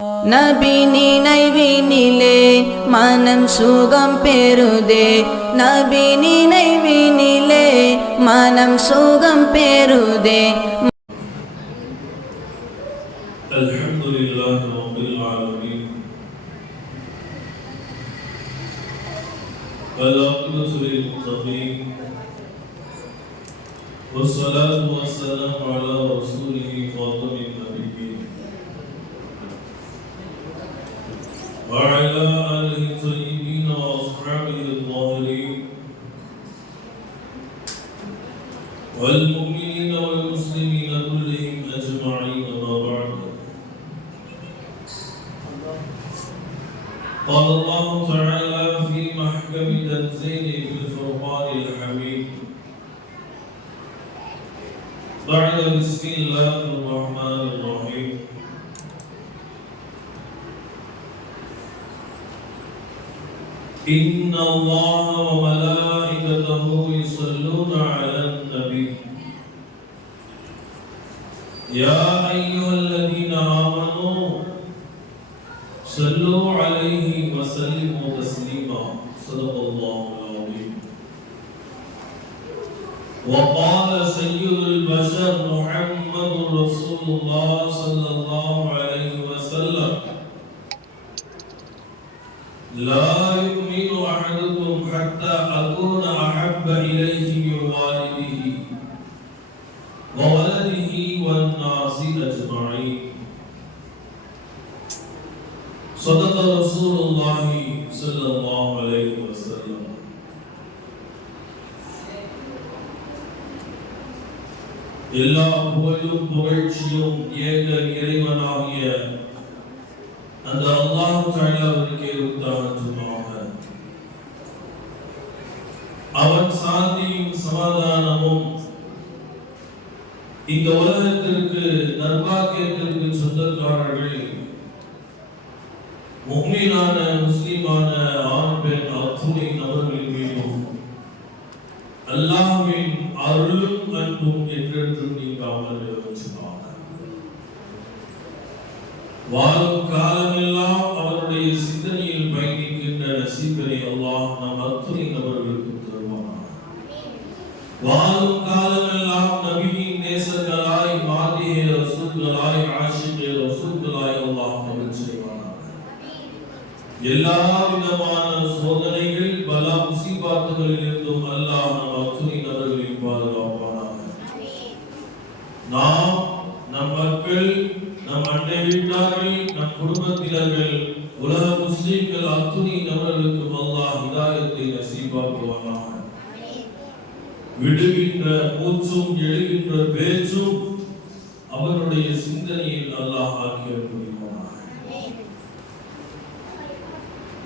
நபி நினைவினிலே மனம் சுகம் பெறுதே, நபி நினைவினிலே மனம் சுகம் பெறுதே. அல்ஹம்துலில்லாஹி ரப்பில் ஆலமீன் வல்-ஆகிபத்து லில்-முத்தகீன் வஸ்ஸலாத்து வஸ்ஸலாமு அலா ரசூலிஹி ஃபாத்திமின் நபிய்யீன் وعلى آله الطيبين وأصحابه الطاهرين والمؤمنين والمسلمين كلهم أجمعين. أما بعد، قال الله تعالى في محكم تنزيله في الفرقان الحميد بعد بسم الله الرحمن الرحيم: إن الله وملائكته يصلون على النبي يا أيها الذين آمنوا صلوا عليه وسلموا تسليما. صدق الله العظيم. وقال سيد البشر محمد رسول الله صلى الله عليه وسلم: لا يؤمن أحدكم حتى أكون أحب إليه من والده وولده والناس أجمعين. صدق رسول الله صلى الله عليه وسلم. எல்லா புகழும் புகழ்ச்சியும் ஏக இறைவனாகிய அந்த அல்லாஹ் தஆலாவுக்கே உரித்தாகட்டுமாக. அவன் சாந்தியும் சமாதானமும் இந்த உலகத்திற்கு நற்பாக்கியத்திற்கு சொந்தக்காரர்கள் முஃமினான முஸ்லிமான ஆண் பெண் அத்துணை நபர்களின் மீதும் அல்லாஹ்வின் அருளும் அன்பும் என்றென்றும் நீங்காமல் நிலவுவதாக. வாழும் காலமெல்லாம் அவருடைய சிந்தனையில் பயணிக்கின்ற நசீபனை அல்லாஹ் நம் அத்துணை நபர்களுக்கு தருவானாக. வாழும் காலமெல்லாம் நபியின் நேசர்களாய், மாதிஹே ரசூல்களாய், ஆஷிகே ரசூல்களாய் அல்லாஹ் கபூல் செய்வானாக. எல்லா விதமான சோதனைகள், பலா, முசீபாத்துகளிலிருந்தும் அல்லாஹ் நம் அத்துணை நபர்களின் பாதுகாப்பானாக. நாம், நம் மக்கள், நம் அண்டை வீட்டார்கள், நம் குடும்பத்தினர்கள், உலக முஸ்லிம்கள் அத்துணை நபர்களுக்கும் அல்லாஹ் ஹிதாயத்தை நசீபாக்குவானாக. விடுகின்ற மூச்சும் எழுகின்ற பேச்சும் அவருடைய சிந்தனையில் அல்லாஹ் ஆக்கிய புரிவானாக.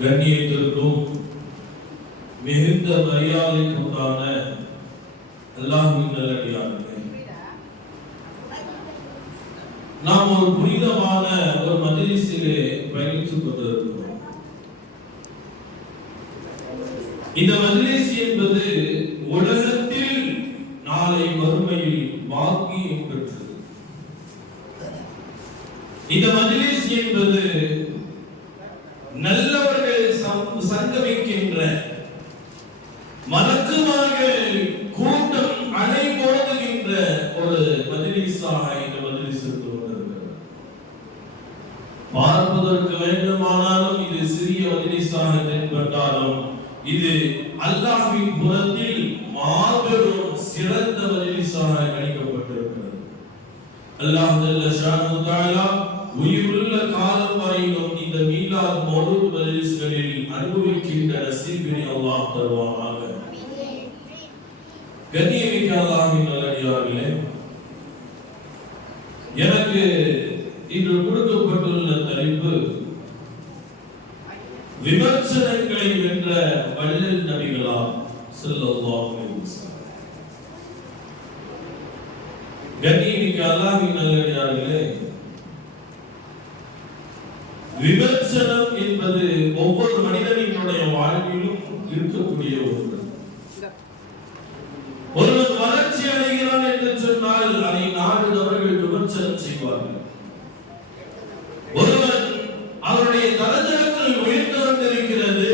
கண்ணியத்திற்கும் மிகுந்த மரியாதைக்கும் உண்டான அல்லாஹ்வின் நல்லடியார்களே, நாம் ஒரு புனிதமான ஒரு மஜ்லிஸிலே பயணித்துக் கொண்டிருக்கிறோம். இந்த மஜ்லிஸ் என்பது உலகத்தில் நாளை மறுமையில் பாக்கியம் பெற்றது. இந்த மஜ்லிஸ் என்பது நல்லவர்கள் சங்கமிக்கின்ற, மலக்குமார்கள் கூட்டம் அலைமோதுகின்ற ஒரு மஜ்லிஸாக இந்த மஜ்லிஸ் இருக்கிறது. பார்ப்பதற்கு வேண்டுமானாலும் இது சிறிய மஜ்லிஸாக தென்பட்டாலும் இது அல்லாஹ்வின் புறத்தில் மாபெரும் சிறந்த மஜ்லிஸாக கணிக்கப்பட்டிருக்கிறது. அல்லாஹ் ஜல்ல ஷானஹு தஆலா உயிருள்ள காலம் வரையிலும் இந்த மீலாத் மௌலூத் மஜ்லிஸ்களில் அனுபவிக்கின்ற நசீபினை அல்லாஹ் தருவானாக. கண்ணியமிக்க அல்லாஹ்வின் நல்லடியார்களே, எனக்கு இன்று கொடுக்கப்பட்டுள்ள தலைப்பு விமர்சனங்களை வென்ற வள்ளல் நபிகளார் ஸல்லல்லாஹு அலைஹி வஸல்லம். கண்ணியமிக்க அல்லாஹ்வின் நல்லடியார்களே, விமர்சனம் என்பது ஒவ்வொரு மனிதனினுடைய வாழ்விலும் இருக்கக்கூடிய ஒன்று. ஒருவன் வளர்ச்சி அடைகிறான் என்று சொன்னால் அதை நாடுபவர்கள் விமர்சனம் செய்வார்கள். ஒருவன் அவருடைய தரஜாக்கள் உயர்ந்து வந்திருக்கிறது.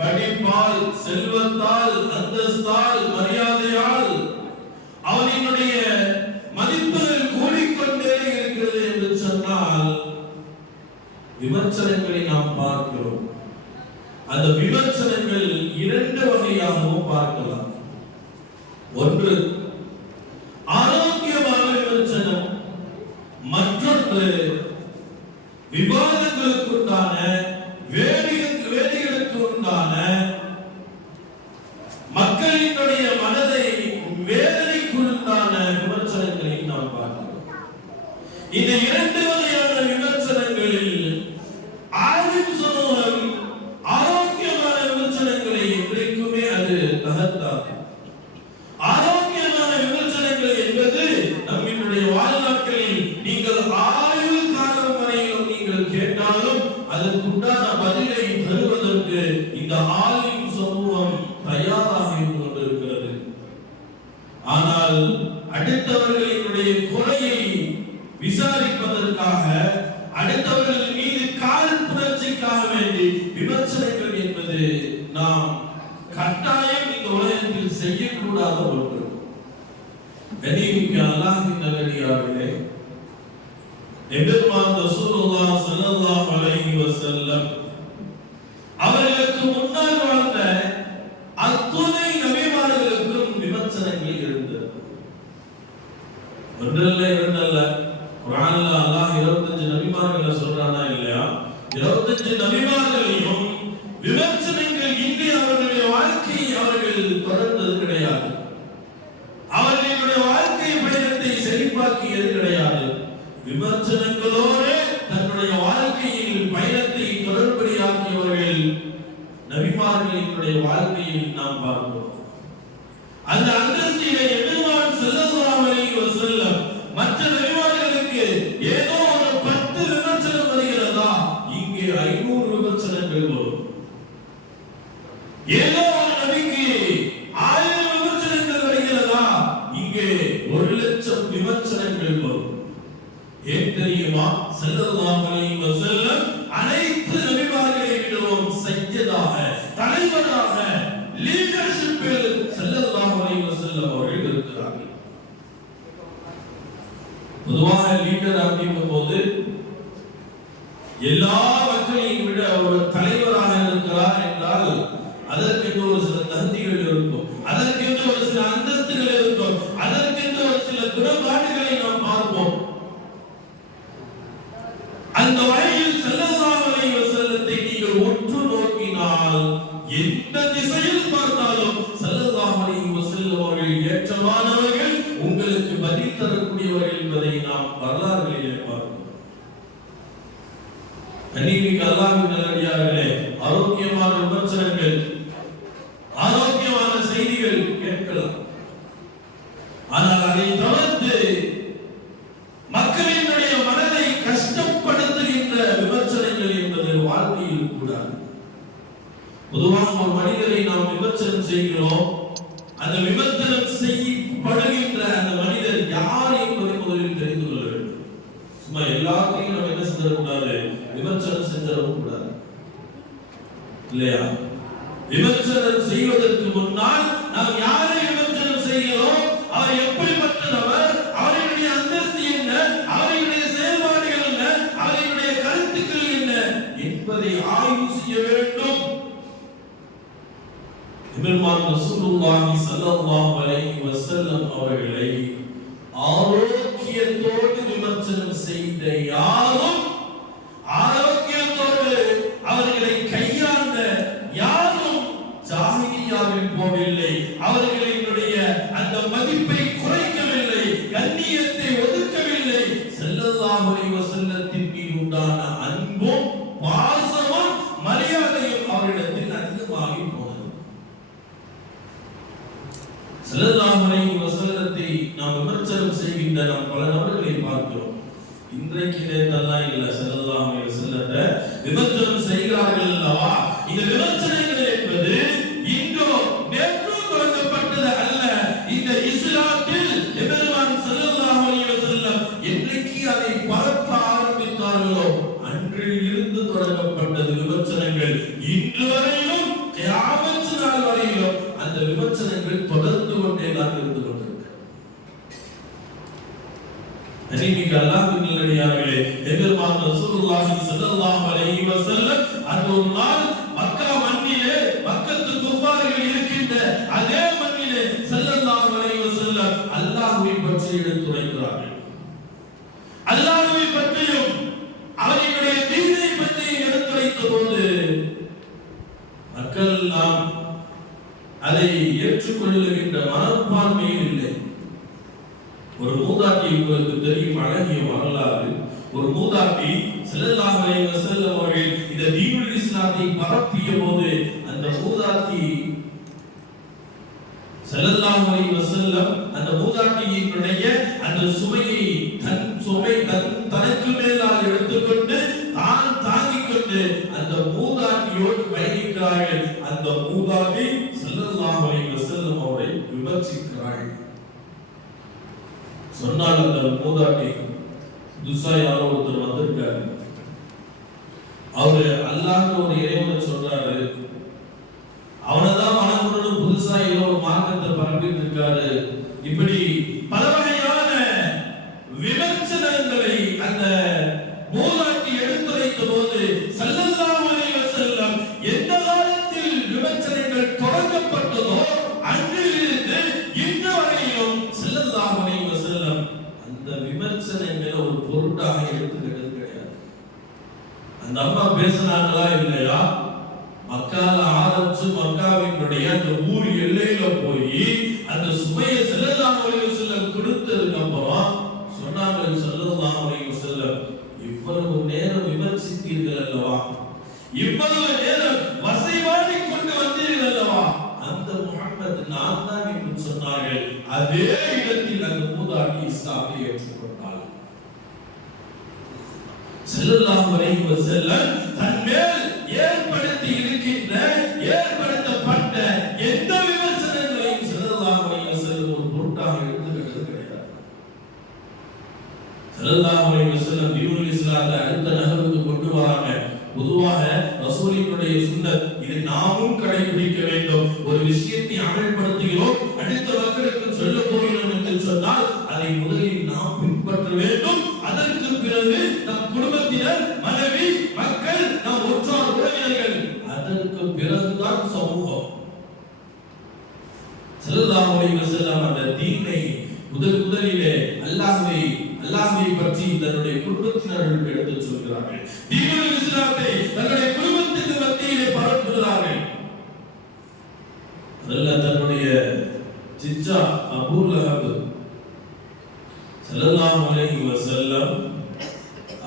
படிப்பால், செல்வத்தால், அந்தஸ்தால், மரியாதையால் அவனுடைய மதிப்புகள் கூடிக்கொண்டே இருக்கிறது என்று சொன்னால் விமர்சனங்களை நாம் பார்க்கிறோம். அந்த விமர்சனங்கள் இரண்டு வகையாகவும் பார்க்கலாம். ஒன்று ஆரோக்கியமான விமர்சனம், மற்றொன்று விவாதங்களுக்குண்டான வேலைகளுக்கு உண்டான மக்களினுடைய மனதை வேதனைக்குண்டான விமர்சனங்களை நாம் பார்க்கிறோம். இந்த இரண்டு வகையான விமர்சனங்களில் ஆலிம் சமூகம் ஆரோக்கியமான விமர்சனங்களை என்றைக்குமே அது தகர்த்தாது. ஆரோக்கியமான விமர்சனங்கள் என்பது நம்முடைய வாழ்நாட்களில் நீங்கள் ஆயுள் காலம் வரையிலும் நீங்கள் கேட்டாலும் அதற்குண்டான பதிலை பெறுவதற்கு இந்த ஆலிம் சமூகம் தயாராக இருந்து கொண்டிருக்கிறது. ஆனால் அடுத்தவர்களினுடைய குறையை விசாரிப்பதற்காக, அடுத்தவர்கள் மீது கால் புணர்ச்சிக்காக வேண்டி விமர்சனங்கள் என்பது நாம் கட்டாயம் இந்த உலகத்தில் செய்யக்கூடாத ஒன்று. கண்ணியமிக்க அல்லாஹ்வின் நல்லடியார்களே, எபெருமான் ரசூலுல்லாஹ் ஸல்லல்லாஹு அலைஹி வஸல்லம் அவர்களுக்கு முன்னால் வாழ்ந்த அத்துணை நபிமார்களுக்கும் விமர்சனங்கள் இருந்தது. ஒன்றல்ல இரண்டல்ல. குர்ஆன்ல அல்லாஹ் 25 நபிமார்களை சொல்றானா இல்லையா? 25 நபிமார்களையும் விமர்சனங்கள் இன்றி அவர்களுடைய வாழ்க்கையை அவர்கள் தொடர்ந்தது கிடையாது. அவர்களுடைய வாழ்க்கை பயணத்தை செழிப்பாக்கியது கிடையாது. விமர்சனங்களோடு தன்னுடைய வாழ்க்கையில் பயணத்தை தொடர்படியாக்கியவர்கள் நபிமார்களினுடைய வாழ்க்கையில் நாம் பார்க்கிறோம். அந்த அந்தஸ்திலே எபெருமான் ஸல்லல்லாஹு அலைஹி வஸல்லம் மற்ற நபிமார்களுக்கு ஏதோ ஒரு 10 விமர்சனம் வருகிறதா, இங்கே 500 விமர்சனங்கள் வரும். ஏதோ ஒரு நபிக்கு 1000 விமர்சனங்கள் வருகிறதா, இங்கே 1,00,000 விமர்சனங்கள் வரும். ஏன் தெரியுமா? ஸல்லல்லாஹு அலைஹி வஸல்லம் அனைத்து நபிமார்களை விடவும் சையதாக, தலைவராக, லீடர்ஷிப்பில் ஸல்லல்லாஹு அலைஹி வஸல்லம் அவர்கள் இருக்கிறார்கள். பொதுவாக லீடர் அப்படிங்கும் போது எல்லா மக்களையும் விட ஒரு தலைவராக இருக்கிறார் என்றால் அதற்கு ஒரு சில தகுதிகள் இருக்கும், அதற்கு ஒரு சில அந்தஸ்துகள் இருக்கும், அதற்கு ஒரு சில குணபாடுகளை நாம் பார்ப்போம். அந்த வழியில் ஸல்லல்லாஹு அலைஹி வஸல்லத்தை நீங்கள் உற்று நோக்கினால் எந்த திசையில் பார்த்தாலும் ஸல்லல்லாஹு அலைஹி வஸல்லம் அவர்கள் ஏற்றமானவர்கள், உங்களுக்கு பதில் தரக்கூடியவர்கள் என்பதை நாம் வரலாறுகளிலே பார்க்கிறோம். கண்ணியமிக்க அல்லாஹ்வின் நல்லடியார்களே, ஆரோக்கியமான விமர்சனங்கள், ஆரோக்கியமான செய்திகள் கேட்கலாம். ஆனால் அதை தவிர்த்து மக்களினுடைய மனதை கஷ்டப்படுத்துகின்ற விமர்சனங்கள் என்பது வாழ்க்கையில் கூடாது. பொதுவாக ஒரு மனிதரை நாம் விமர்சனம் செய்கிறோம். அந்த விமர்சனம் செய்யப்படுகின்ற அந்த மனிதர் யார் என்பதை முதலில் தெரிந்து கொள்ள வேண்டும். சும்மா எல்லாத்தையும் நம்ம என்ன செஞ்சிடக்கூடாது, விமர்சனம் செஞ்சிடக்கூடாது இல்லையா? விமர்சனம் செய்வதற்கு முன்னால் நாம் யாரை விமர்சனம் செய்கிறோம், அவர் எப்படிப்பட்டவர், அவருடைய அந்தஸ்து என்ன, அவருடைய செயல்பாடுகள் என்ன, அவருடைய கருத்துக்கள் என்ன என்பதை ஆய்வு செய்ய வேண்டும். எபெருமான் ரசூலுல்லாஹி ஸல்லல்லாஹு அலைஹி வஸல்லம் அவர்களை ஆரோக்கியத்தோடு விமர்சனம் செய்த யாரும், ஆரோக்கியத்தோடு அவர்களை கையாண்ட யாரும் ஜாஹிலியாவில் போகவில்லை. அவர்களினுடைய அந்த மதிப்பை குறைக்கவில்லை, கண்ணியத்தை ஒதுக்கவில்லை. ஸல்லல்லாஹு அலைஹி வஸல்லத்தின் மீது உண்டான அன்பும் பாசமும் மரியாதையும் அவரிடத்தில் அதிகமாகி போனது. ஸல்லல்லாஹு அலைஹி வஸல்லத்தை நாம் விமர்சனம் செய்கின்ற நாம் பல நபர்களை பார்க்கிறோம். இன்றைக்கு நேற்றெல்லாம் இல்ல, ஸல்லல்லாஹு அலைஹி வஸல்லத்தை விமர்சனம் செய்கிறார்கள் அல்லவா? இந்த விமர்சனங்கள் என்பது இன்றோ நேற்றோ தொடங்கப்பட்டது அல்ல. இந்த இஸ்லாத்தில் எபெருமான் ஸல்லல்லாஹு அலைஹி வஸல்லம் என்றைக்கு அதை பரப்ப ஆரம்பித்தார்களோ அன்றில் இருந்து இருந்து தொடங்கப்பட்டது விமர்சனங்கள். இன்று வரையிலும் கியாமத் நாள் வரையிலும் அந்த விமர்சனங்கள் தொடர்ந்து கொண்டே தான் இருந்து கொண்டிருக்கிறது. அன்னைக்கு அல்லாஹ்வின் நல்லடியார்களே, எம்பெருமான் ரசூலுல்லாஹி ஸல்லல்லாஹு அலைஹி வஸல்லம் அந்த ஒரு நாள் மக்கா மண்ணிலே மக்கத்து குஃபார்கள் இருக்கின்ற அதே மண்ணிலே ஸல்லல்லாஹு அலைஹி வஸல்லம் அல்லாஹ்வை பற்றி எடுத்துரைக்கிறார்கள். அல்லாஹ்வை பற்றியும் அவர்களுடைய தீனை பற்றி எடுத்துரைத்த போது மக்கள் நாம் அதை ஏற்றுக்கொள்ளுகின்ற மனப்பான்மையில் இல்லை. ஒரு மூதாட்டி, உங்களுக்கு தெரியும் அழகிய வரலாறு, ஒரு மூதாட்டி ஸல்லல்லாஹு அலைஹி வஸல்லம் அவர்கள் இந்த தீனுல் இஸ்லாத்தை பரப்பிய போது அந்த மூதாட்டி ஸல்லல்லாஹு அலைஹி வஸல்லம் அந்த மூதாட்டியினுடைய அந்த சுமையை தனக்கு மேலால் எடுத்துக்கொண்டு தான் தாங்கிக் கொண்டு அந்த மூதாட்டியோடு பயணிக்கிறார்கள். அந்த மூதாட்டி ஸல்லல்லாஹு அலைஹி வஸல்லம் அவரை விமர்சிக்கிறாள். சொன்னால் அந்த மூதாட்டி புதுசா யாரோ ஒருத்தர் வந்திருக்காரு, அவரு அல்லாஹ்னு ஒரு இறைவனை சொல்றாரு, அவனதான் வணங்கணும்னு புதுசா ஏதோ ஒரு மார்க்கத்தை பரப்பிட்டு இருக்காரு. இப்படி பல வகையான விமர்சனங்களை அந்த மூதாட்டி எடுத்துரைத்த போது ஸல்லல்லாஹு அலைஹி வஸல்லம் எந்த காலத்தில் விமர்சனங்கள் தொடங்கப்பட்டதோ அன்றிலிருந்து இன்று வரையிலும் ஸல்லல்லாஹு அலைஹி வஸல்லம் அந்த விமர்சனங்களை ஒரு பொருட்டாக எடுத்துக்கிட்டது கிடையாது. அந்த அம்மா பேசினாங்களா இல்லையா, மக்கால ஆரம்பிச்சு மக்காவினுடைய அந்த ஊர் எல்லையில போய் அந்த சுமையை ஸல்லல்லாஹு அலைஹி வஸல்லம் கொடுத்ததுக்கு அப்புறம் சொன்னாங்க, ஸல்லல்லாஹு அலைஹி வஸல்லம் இவ்வளவு நேரம் விமர்சித்தீர்கள் அல்லவா, இவ்வளவு நேரம் வசைவாடி கொண்டு வந்தீர்கள் அல்லவா, அந்த முஹம்மது நான் தான் என்று சொன்னார்கள். அதே இடத்தில் அந்த மூதாட்டி இஸ்லாத்தை ஏற்றுக்கொண்டாள். ஸல்லல்லாஹு அலைஹி வஸல்லம் தன் மேல் ஏற்படுத்தப்பட்ட எந்த விமர்சனங்களையும் ஸல்லல்லாஹு அலைஹி வஸல்லம் ஒரு பொருட்டாக எடுத்துக்கிட்டது கிடையாது. ஸல்லல்லாஹு அலைஹி வஸல்லம் தீனுல் இஸ்லாத்தை அடுத்த நகருக்கு கொண்டு வராங்க. பொதுவாக ரசூலினுடைய சுன்னத் இதை நாமும் கடைபிடிக்க வேண்டும். ஒரு விஷயத்தை அமல்படுத்துகிறோம், அடுத்த மக்களுக்கு சொல்ல போகிறோம் என்று சொன்னால் அதை முதலில் நாம் பின்பற்ற வேண்டும். அதற்கு பிறகு நம் குடும்பத்தினர், மனைவி, மக்கள், நம் உற்றார் உறவினர்கள், அதற்கு பிறகுதான் சமூகம். ஸல்லல்லாஹு அலைஹி வஸல்லம் அந்த தீனை முதலிலே அல்லாஹ்வை பற்றி தன்னுடைய குடும்பத்தினர்களுக்கு எடுத்துச் சொல்கிறார்கள். தீனுல் இஸ்லாத்தை தன்னுடைய குடும்பத்துக்கு மத்தியிலே பரப்புகிறார்கள். அதெல்லாம் தன்னுடைய சிச்சா அபூ லஹப் ஸல்லல்லாஹு அலைஹி வஸல்லம்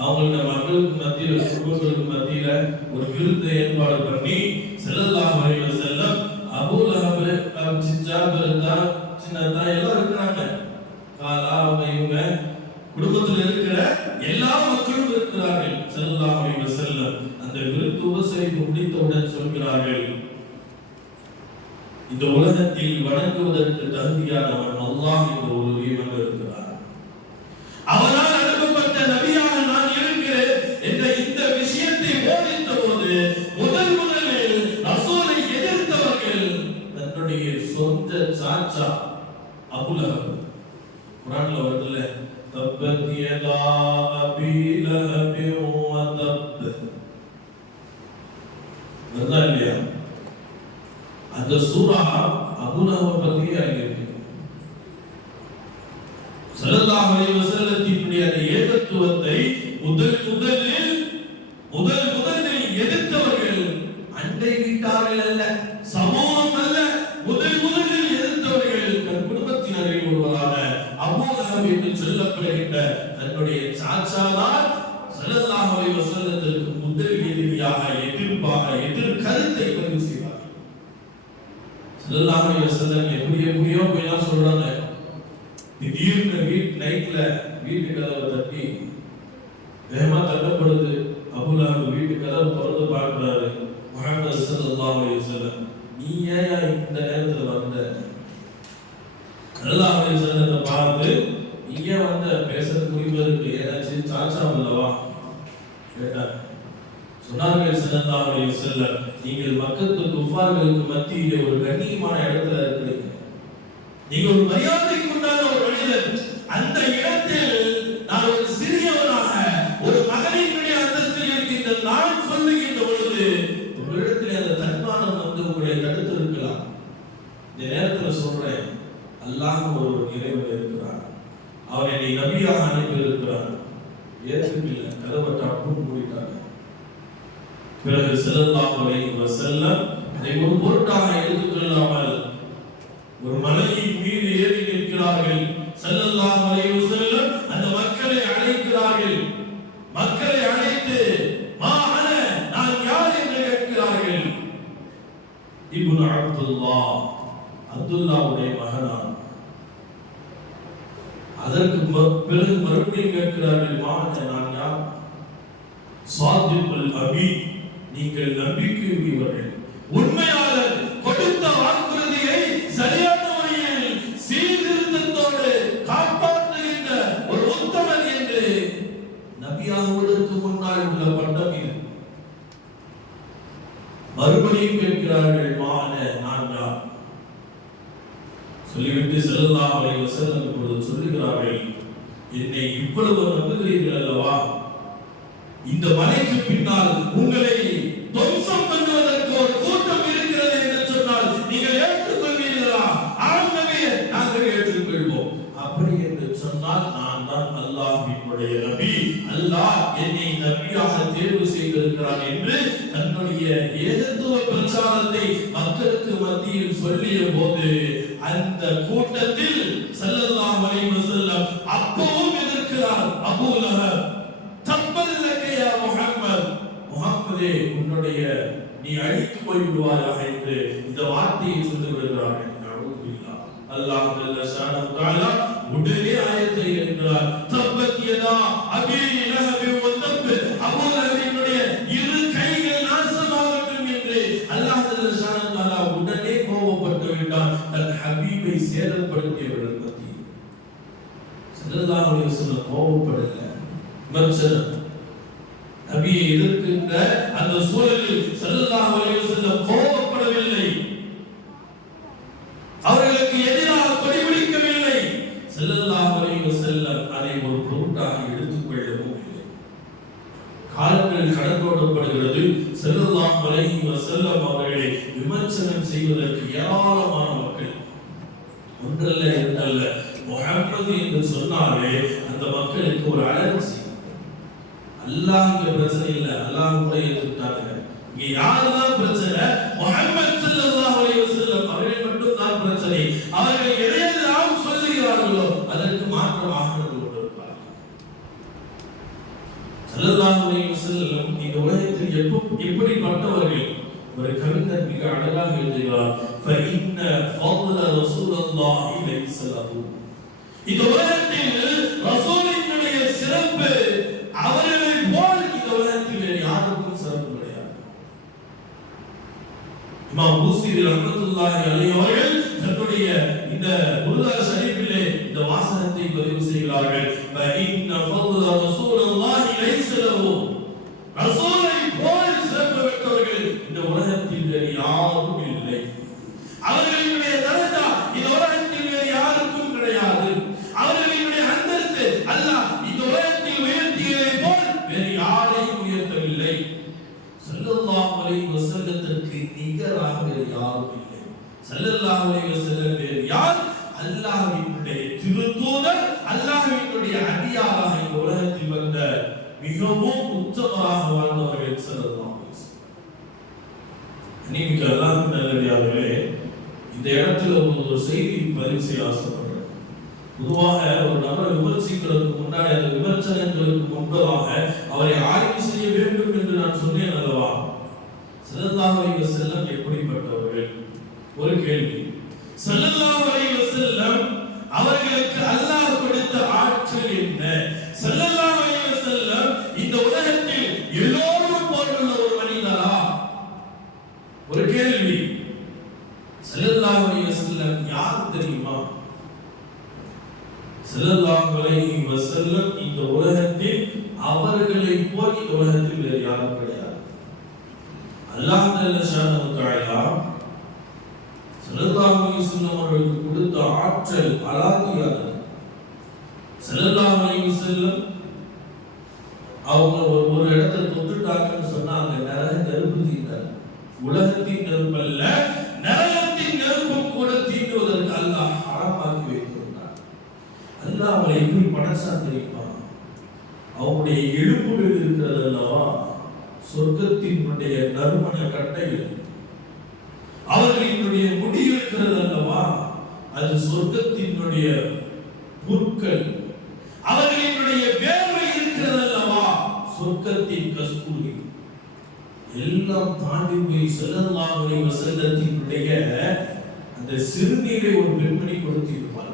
அவங்களுடைய மக்களுக்கு மத்தியில, குடும்பங்களுக்கு மத்தியில ஒரு விருந்தை ஏற்பாடு பண்ணி ஸல்லல்லாஹு அலைஹி வஸல்லம் அபூ லஹப் சிச்சா பெருந்தா சின்னதா எல்லாம் இருக்கிறாங்க. அவங்க இவங்க குடும்பத்தில் இருக்கிற எல்லா மக்களும் இருக்கிறார்கள். ஸல்லல்லாஹு அலைஹி வஸல்லம் அந்த விருந்து உபசரிப்பு முடித்தவுடன் சொல்கிறார்கள், இந்த உலகத்தில் வணங்குவதற்கு தகுதியானவன் அல்லாஹ் என்ற ஒரு இறைவன் இருக்கிறார், அவரால் அனுப்பப்பட்ட நபியாக நான் இருக்கிறேன் என்ற இந்த விஷயத்தை போதித்த போது முதலில் ரசூலை எதிர்த்தவர்கள் தன்னுடைய சொந்த சாச்சா அபூ லஹப். குர்ஆன்ல வருதுல, தப்பத் யதா அபீ லஹப் வ தப், வருதா இல்லையா? அந்த சூரா அபூ லஹப் பத்தி இறங்கியிருக்கு. ஸல்லல்லாஹு அலைஹி வஸல்லத்தினுடைய அந்த ஏகத்துவத்தை முதலில் எதிர்த்தவர்கள் அண்டை வீட்டார்கள் அல்ல, சமூகம் அல்ல, முதலில் எதிர்த்தவர்கள் தன் குடும்பத்தினரில் ஒருவரான அபூ லஹப் என்று சொல்லப்படுகின்ற தன்னுடைய சாச்சாதான் ஸல்லல்லாஹு அலைஹி வஸல்லத்திற்கு முதல் எதிரியாக, எதிர் கருத்தை பதிவு செய்தார். ஸல்லல்லாஹு அலைஹி வஸல்லம் எப்படியோ போய் சொல்றாங்க. திடீர்னு நைட்ல வீட்டு கதவை தட்டி வேகமா தட்டப்படுது. அபூ லஹப் வீட்டு கதவை திறந்து பார்க்கிறாரு. முஹம்மது ஸல்லல்லாஹு அலைஹி வஸல்லம், நீ ஏன் இந்த நேரத்துல வந்த? ஸல்லல்லாஹு அலைஹி வஸல்லத்தை பார்த்து, நீங்க வந்த பேசுறது புரிவதற்கு ஏதாச்சும் சாச்சா அல்லவா கேட்டார். சொன்னார்கள் ஸல்லல்லாஹு அலைஹி வஸல்லம், நீங்கள் மக்கத்து குஃபார்களுக்கு மத்தியிலே ஒரு கண்ணியமான இடத்துல இருக்கிறீங்க, நீங்க ஒரு மரியாதைக்குண்டான ஒரு மனிதர், அந்த இடத்தில் நான் ஒரு சிறியவனாக ஒரு மகனினுடைய அந்தஸ்தில் இருக்கின்ற நான் சொல்லுகின்ற பொழுது உங்களிடத்தில் அந்த தன்மானம் வந்து உங்களை தடுத்து இருக்கலாம். இந்த நேரத்தில் சொல்றேன், அல்லாஹ் ஒரு இறைவன் இருக்கிறார், அவர் என்னை நபியாக அனுப்பி இருக்கிறார். ஏற்றுக்கல, கதவை டப்புன்னு மூடிட்டாங்க. பிறகு ஸல்லல்லாஹு அலைஹி வஸல்லம் அதை ஒரு பொருட்டாக எடுத்துக்கொள்ளாமல் ஒரு மலையின் மீது ஏறி நிற்கிறார்கள். ஸல்லல்லாஹு அலைஹி வஸல்லம் அந்த மக்களை அழைக்கிறார்கள். மக்களை அழைத்து மா அன, நான் யார் என்று கேட்கிறார்கள். இப்னு அப்துல்லாவுடைய மகனான். அதற்கு பிறகு மறுபடியும் கேட்கிறார்கள், மா அன, நான் யார்? சாதிக்குல் அபி, நீங்கள் நம்பிக்கையுடையவர்கள், உண்மையாளர், கொடுத்த வாக்குறுதியை சரியான முறையில் சீர்திருத்தத்தோடு காப்பாற்றுகின்ற ஒரு உத்தமர் என்று நபியாகுவதற்கு முன்னால் உள்ள பட்டம் இது. மறுபடியும் கேட்கிறார்கள், மான, நான் யார்? சொல்லிவிட்டு ஸல்லல்லாஹு அலைஹி வஸல்லம் இப்பொழுது சொல்லுகிறார்கள், என்னை இவ்வளவு நம்புகிறீர்கள் அல்லவா, இந்த மலைக்கு பின்னால் உங்களை துவம்சம் பண்ணுவதற்கு ஒரு கூட்டம் இருக்கிறது என்று சொன்னால் நீங்கள் ஏற்றுக்கொள்வீர்களா? ஆம் நபியே, நாங்கள் ஏற்றுக்கொள்வோம். அப்படி என்று சொன்னால் நான் தான் அல்லாஹ்வினுடைய நபி, அல்லாஹ் என்னை நபியாக தேர்வு செய்திருக்கிறான் என்று தன்னுடைய ஏகத்துவ பிரச்சாரத்தை மக்களுக்கு மத்தியில் சொல்லிய போது அந்த கூட்டத்தில் ஸல்லல்லாஹு அலைஹி வஸல்லம் அப்பவும் எதிர்க்கிறார். அபூ லஹப், தப்பல்லக யா முஹம்மத், முஹம்மதே, உன்னுடைய நீ அழித்து போய் விடுவாயாக என்று இந்த வார்த்தையை சொல்லி விடுகிறார்கள். அல்லாஹ் ஜல்ல ஷானஹு தஆலா உடனே ஆயத்தை இறக்கிறார். தப்பத் யதா அபீ லஹப் வ தப், அபூ லஹபினுடைய இரு கைகள் நாசமாகட்டும் என்று அல்லாஹ் ஜல்ல ஷானஹு தஆலா உடனே கோபப்பட்டு விட்டார். தன் ஹபீபை சேதப்படுத்தியவர்கள் பற்றி ஸல்லல்லாஹு அலைஹி வஸல்லம் கோபப்படல, விமர்சனம். நபியை எதிர்க்கின்ற அந்த சூழலில் ஸல்லல்லாஹு அலைஹி வஸல்லம் கோபப்படவில்லை, அவர்களுக்கு எதிராக கொடிபிடிக்கவில்லை. ஸல்லல்லாஹு அலைஹி வஸல்லம் அதை ஒரு பொருட்டாக எடுத்துக்கொள்ளவும் இல்லை. காலங்கள் கடந்தோடப்படுகிறது. ஸல்லல்லாஹு அலைஹி வஸல்லம் அவர்களை விமர்சனம் செய்வதற்கு ஏராளமான மக்கள், ஒன்றல்ல இரண்டல்ல. முஹம்மது என்று சொன்னாலே அந்த மக்களுக்கு ஒரு அலர்ஜி. அல்லாஹ் இங்க பிரச்சனை இல்ல, அல்லாஹ் கூட ஏற்றுட்டாங்க. இங்க யாருதான் பிரச்சனை? முஹம்மது ஸல்லல்லாஹு அலைஹி வஸல்லம் அவர்கள் மட்டும் தான் பிரச்சனை. அவர்கள் எதையெல்லாம் சொல்லுகிறார்களோ அதற்கு மாற்றமாக நடந்து கொண்டிருப்பார்கள். ஸல்லல்லாஹு அலைஹி வஸல்லம் இந்த உலகத்தில் எப்படிப்பட்டவர்கள்? ஒரு கவிஞர் மிக அழகாக எழுதுகிறார், فإن فضل رسول الله ليس له. இந்த உலகத்தில் ரசூலினுடைய சிறப்பு அவர்களை போல் இந்த உலகத்தில் யாருக்கும் சிறப்பு கிடையாது. இமாம் பூஸிரி ரஹ்மத்துல்லாஹி அலைஹி அவர்கள் தன்னுடைய இந்த புர்தா ஷரீஃபிலே இந்த வாசகத்தை பதிவு செய்கிறார்கள். فإن فضل رسول الله ليس له. ரசூலை போல் சிறப்பு பெற்றவர்கள் இந்த உலகத்தில் வேறு யாரும் இல்லை. அவர்களுடைய தரஜா இந்த உலகத்தில் வேறு யாருக்கும் கிடையாது. அவர்களுடைய அந்தஸ்து அல்லாஹ் இந்த உலகத்தில் உயர்த்தியதை போல் வேறு யாரையும் உயர்த்தவில்லை. ஸல்லல்லாஹு அலைஹி வஸல்லத்திற்கு நிகராக வேறு யாரும் இல்லை. ஸல்லல்லாஹு அலைஹி வஸல்லம் வேறு யார்? அல்லாஹ்வினுடைய திருத்தூதர், அல்லாஹ்வினுடைய அடியாராக இந்த உலகத்தில் வந்த மிகவும் உத்தமராக வாழ்ந்தவர்கள் ஸல்லல்லாஹு அலைஹி வஸல்லம். நீங்க அல்லாஹ்வின் நல்லடியார்களே, இந்த இடத்துல ஒரு செய்தி பதிவு செய்ய ஆசைப்படுறேன். பொதுவாக ஒரு நபரை விமர்சிக்கிறதுக்கு முன்னாடி அந்த விமர்சனங்களுக்கு முன்பதாக அவரை ஆய்வு செய்ய வேண்டும் என்று நான் சொன்னேன் அல்லவா? ஸல்லல்லாஹு அலைஹி வஸல்லம் எப்படிப்பட்டவர்கள்? ஒரு கேள்வி. ஸல்லல்லாஹு அலைஹி வஸல்லம் அவர்களுக்கு அல்லாஹ் கொடுத்த ஆற்றல் என்ன? ஸல்லல்லாஹு அலைஹி வஸல்லம் இந்த உலகத்தில் எல்லோரும் போലുള്ള ஒரு மனிதரா? ஒரு கேள்வி. ஸல்லல்லாஹு அலைஹி வஸல்லம் யார் தெரியுமா? ஸல்லல்லாஹு அலைஹி வஸல்லம் இந்த உலகத்தில் அவர்களை போய் இந்த அல்லாஹ் ஜல்லஷானஹு தஆலா ஸல்லல்லாஹு அலைஹி வஸல்லம் அவர்களுக்கு கொடுத்த ஆற்றல் அலாதியானது. ஸல்லல்லாஹு அலைஹி வஸல்லம் அவங்க ஒரு இடத்தை தொட்டுட்டாங்கன்னு சொன்னா அங்க நிறைய நெருப்பு தீண்டார். உலகத்தின் நெருப்பு அல்ல, நரகத்தின் நெருப்பும் கூட தீண்டுவதற்கு அல்லாஹ் ஹராமாக்கி வைத்திருந்தார். அல்லாஹ் அவரை எப்படி படைச்சான் தெரியுமா? அவருடைய எலும்புகள் இருக்கிறது அல்லவா, சொர்க்கத்தினுடைய நறுமண கட்டைகள். அவர்களினுடைய முடி இருக்கிறது அல்லவா, அது சொர்க்கத்தினுடைய புற்கள். அவர்களினுடைய வேர்வை இருக்கிறது அல்லவா, சொர்க்கத்தின் கஸ்தூரி. எல்லாம் தாண்டி போய் ஸல்லல்லாஹு அலைஹி வஸல்லத்தினுடைய அந்த சிறுநீரை ஒரு பெண்மணி கொடுத்திருப்பார்.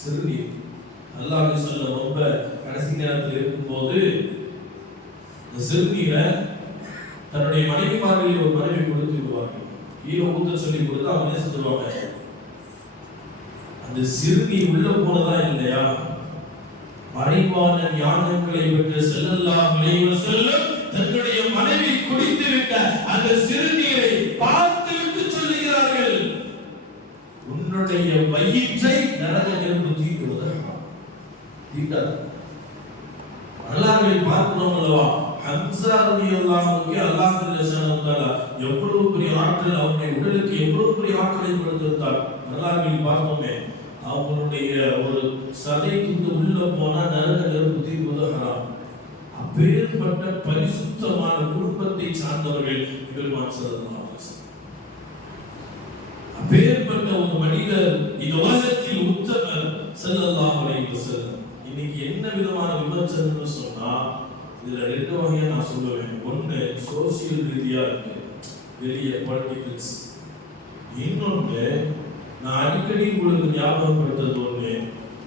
சிறுநீர் அல்லாஹ் சொல்ல ரொம்ப கடைசி நேரத்தில் இருக்கும்போது இந்த சிறுநீரை தன்னுடைய மனைவிமார்களில் ஒரு மனைவி கொடுத்து விடுவார்கள். கீழே ஊத்த சொல்லி கொடுத்து அவங்க என்ன செஞ்சுருவாங்க, அந்த சிறுநீர் உள்ள போனதா இல்லையா, மறைவான ஞானங்களை பெற்ற ஸல்லல்லாஹு அலைஹி வஸல்லம் தன்னுடைய மனைவி குடித்து விட்ட அந்த சிறுநீரை பார்த்துவிட்டு சொல்லுகிறார்கள், உன்னுடைய வயிற்றை நரக நெருப்பு தீண்டுவதற்கு தீண்டாது. வரலாறுகளை பார்க்கிறோம் அல்லவா, ஹம்ஸா ரலியல்லாஹு அன்ஹு அல்லாஹ் ஜல்லஷானஹு தஆலா எவ்வளவு பெரிய ஆற்றல், அவருடைய உடலுக்கு எவ்வளவு பெரிய ஆற்றலை கொடுத்திருந்தார். வரலாறுகளில் பார்த்தோமே, அவங்களுடைய ஒரு சதை துண்டு உள்ள போனா நரக நெருப்பு தீண்டுவது ஹராம். அப்பேற்பட்ட பரிசுத்தமான குடும்பத்தை சார்ந்தவர்கள் பெருமான் ஸல்லல்லாஹு அலைஹி வஸல்லம். அப்பேற்பட்ட ஒரு மனிதர் இந்த உலகத்தில் உத்தமர் ஸல்லல்லாஹு அலைஹி வஸல்லம். இன்னைக்கு என்ன விதமான விமர்சனம்னு சொன்னா, இதுல ரெண்டு வகையா நான் சொல்லுவேன். ஒன்னு சோசியல் ரீதியா இருக்கு, வெளிய பொலிட்டிகல்ஸ். இன்னொன்னு நான் அடிக்கடி உங்களுக்கு ஞாபகப்படுத்துறது ஒண்ணு,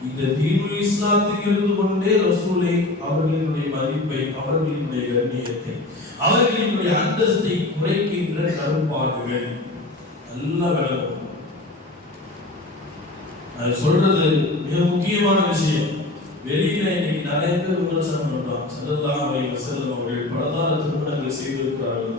இந்த தீனுல் இஸ்லாத்தில் இருந்து கொண்டே ரசூலை, அவர்களினுடைய மதிப்பை, அவர்களினுடைய கண்ணியத்தை, அவர்களினுடைய அந்தஸ்தை குறைக்கின்ற கருப்பாடுகள் நல்லா விளங்கும். அது சொல்றது மிக முக்கியமான விஷயம். வெளியில இன்னைக்கு நிறைய பேர் விமர்சனம் பண்றாங்க. ஸல்லல்லாஹு அலைஹி வஸல்லம் அவர்கள் பலதார திருமணங்களை செய்திருக்கிறார்கள்.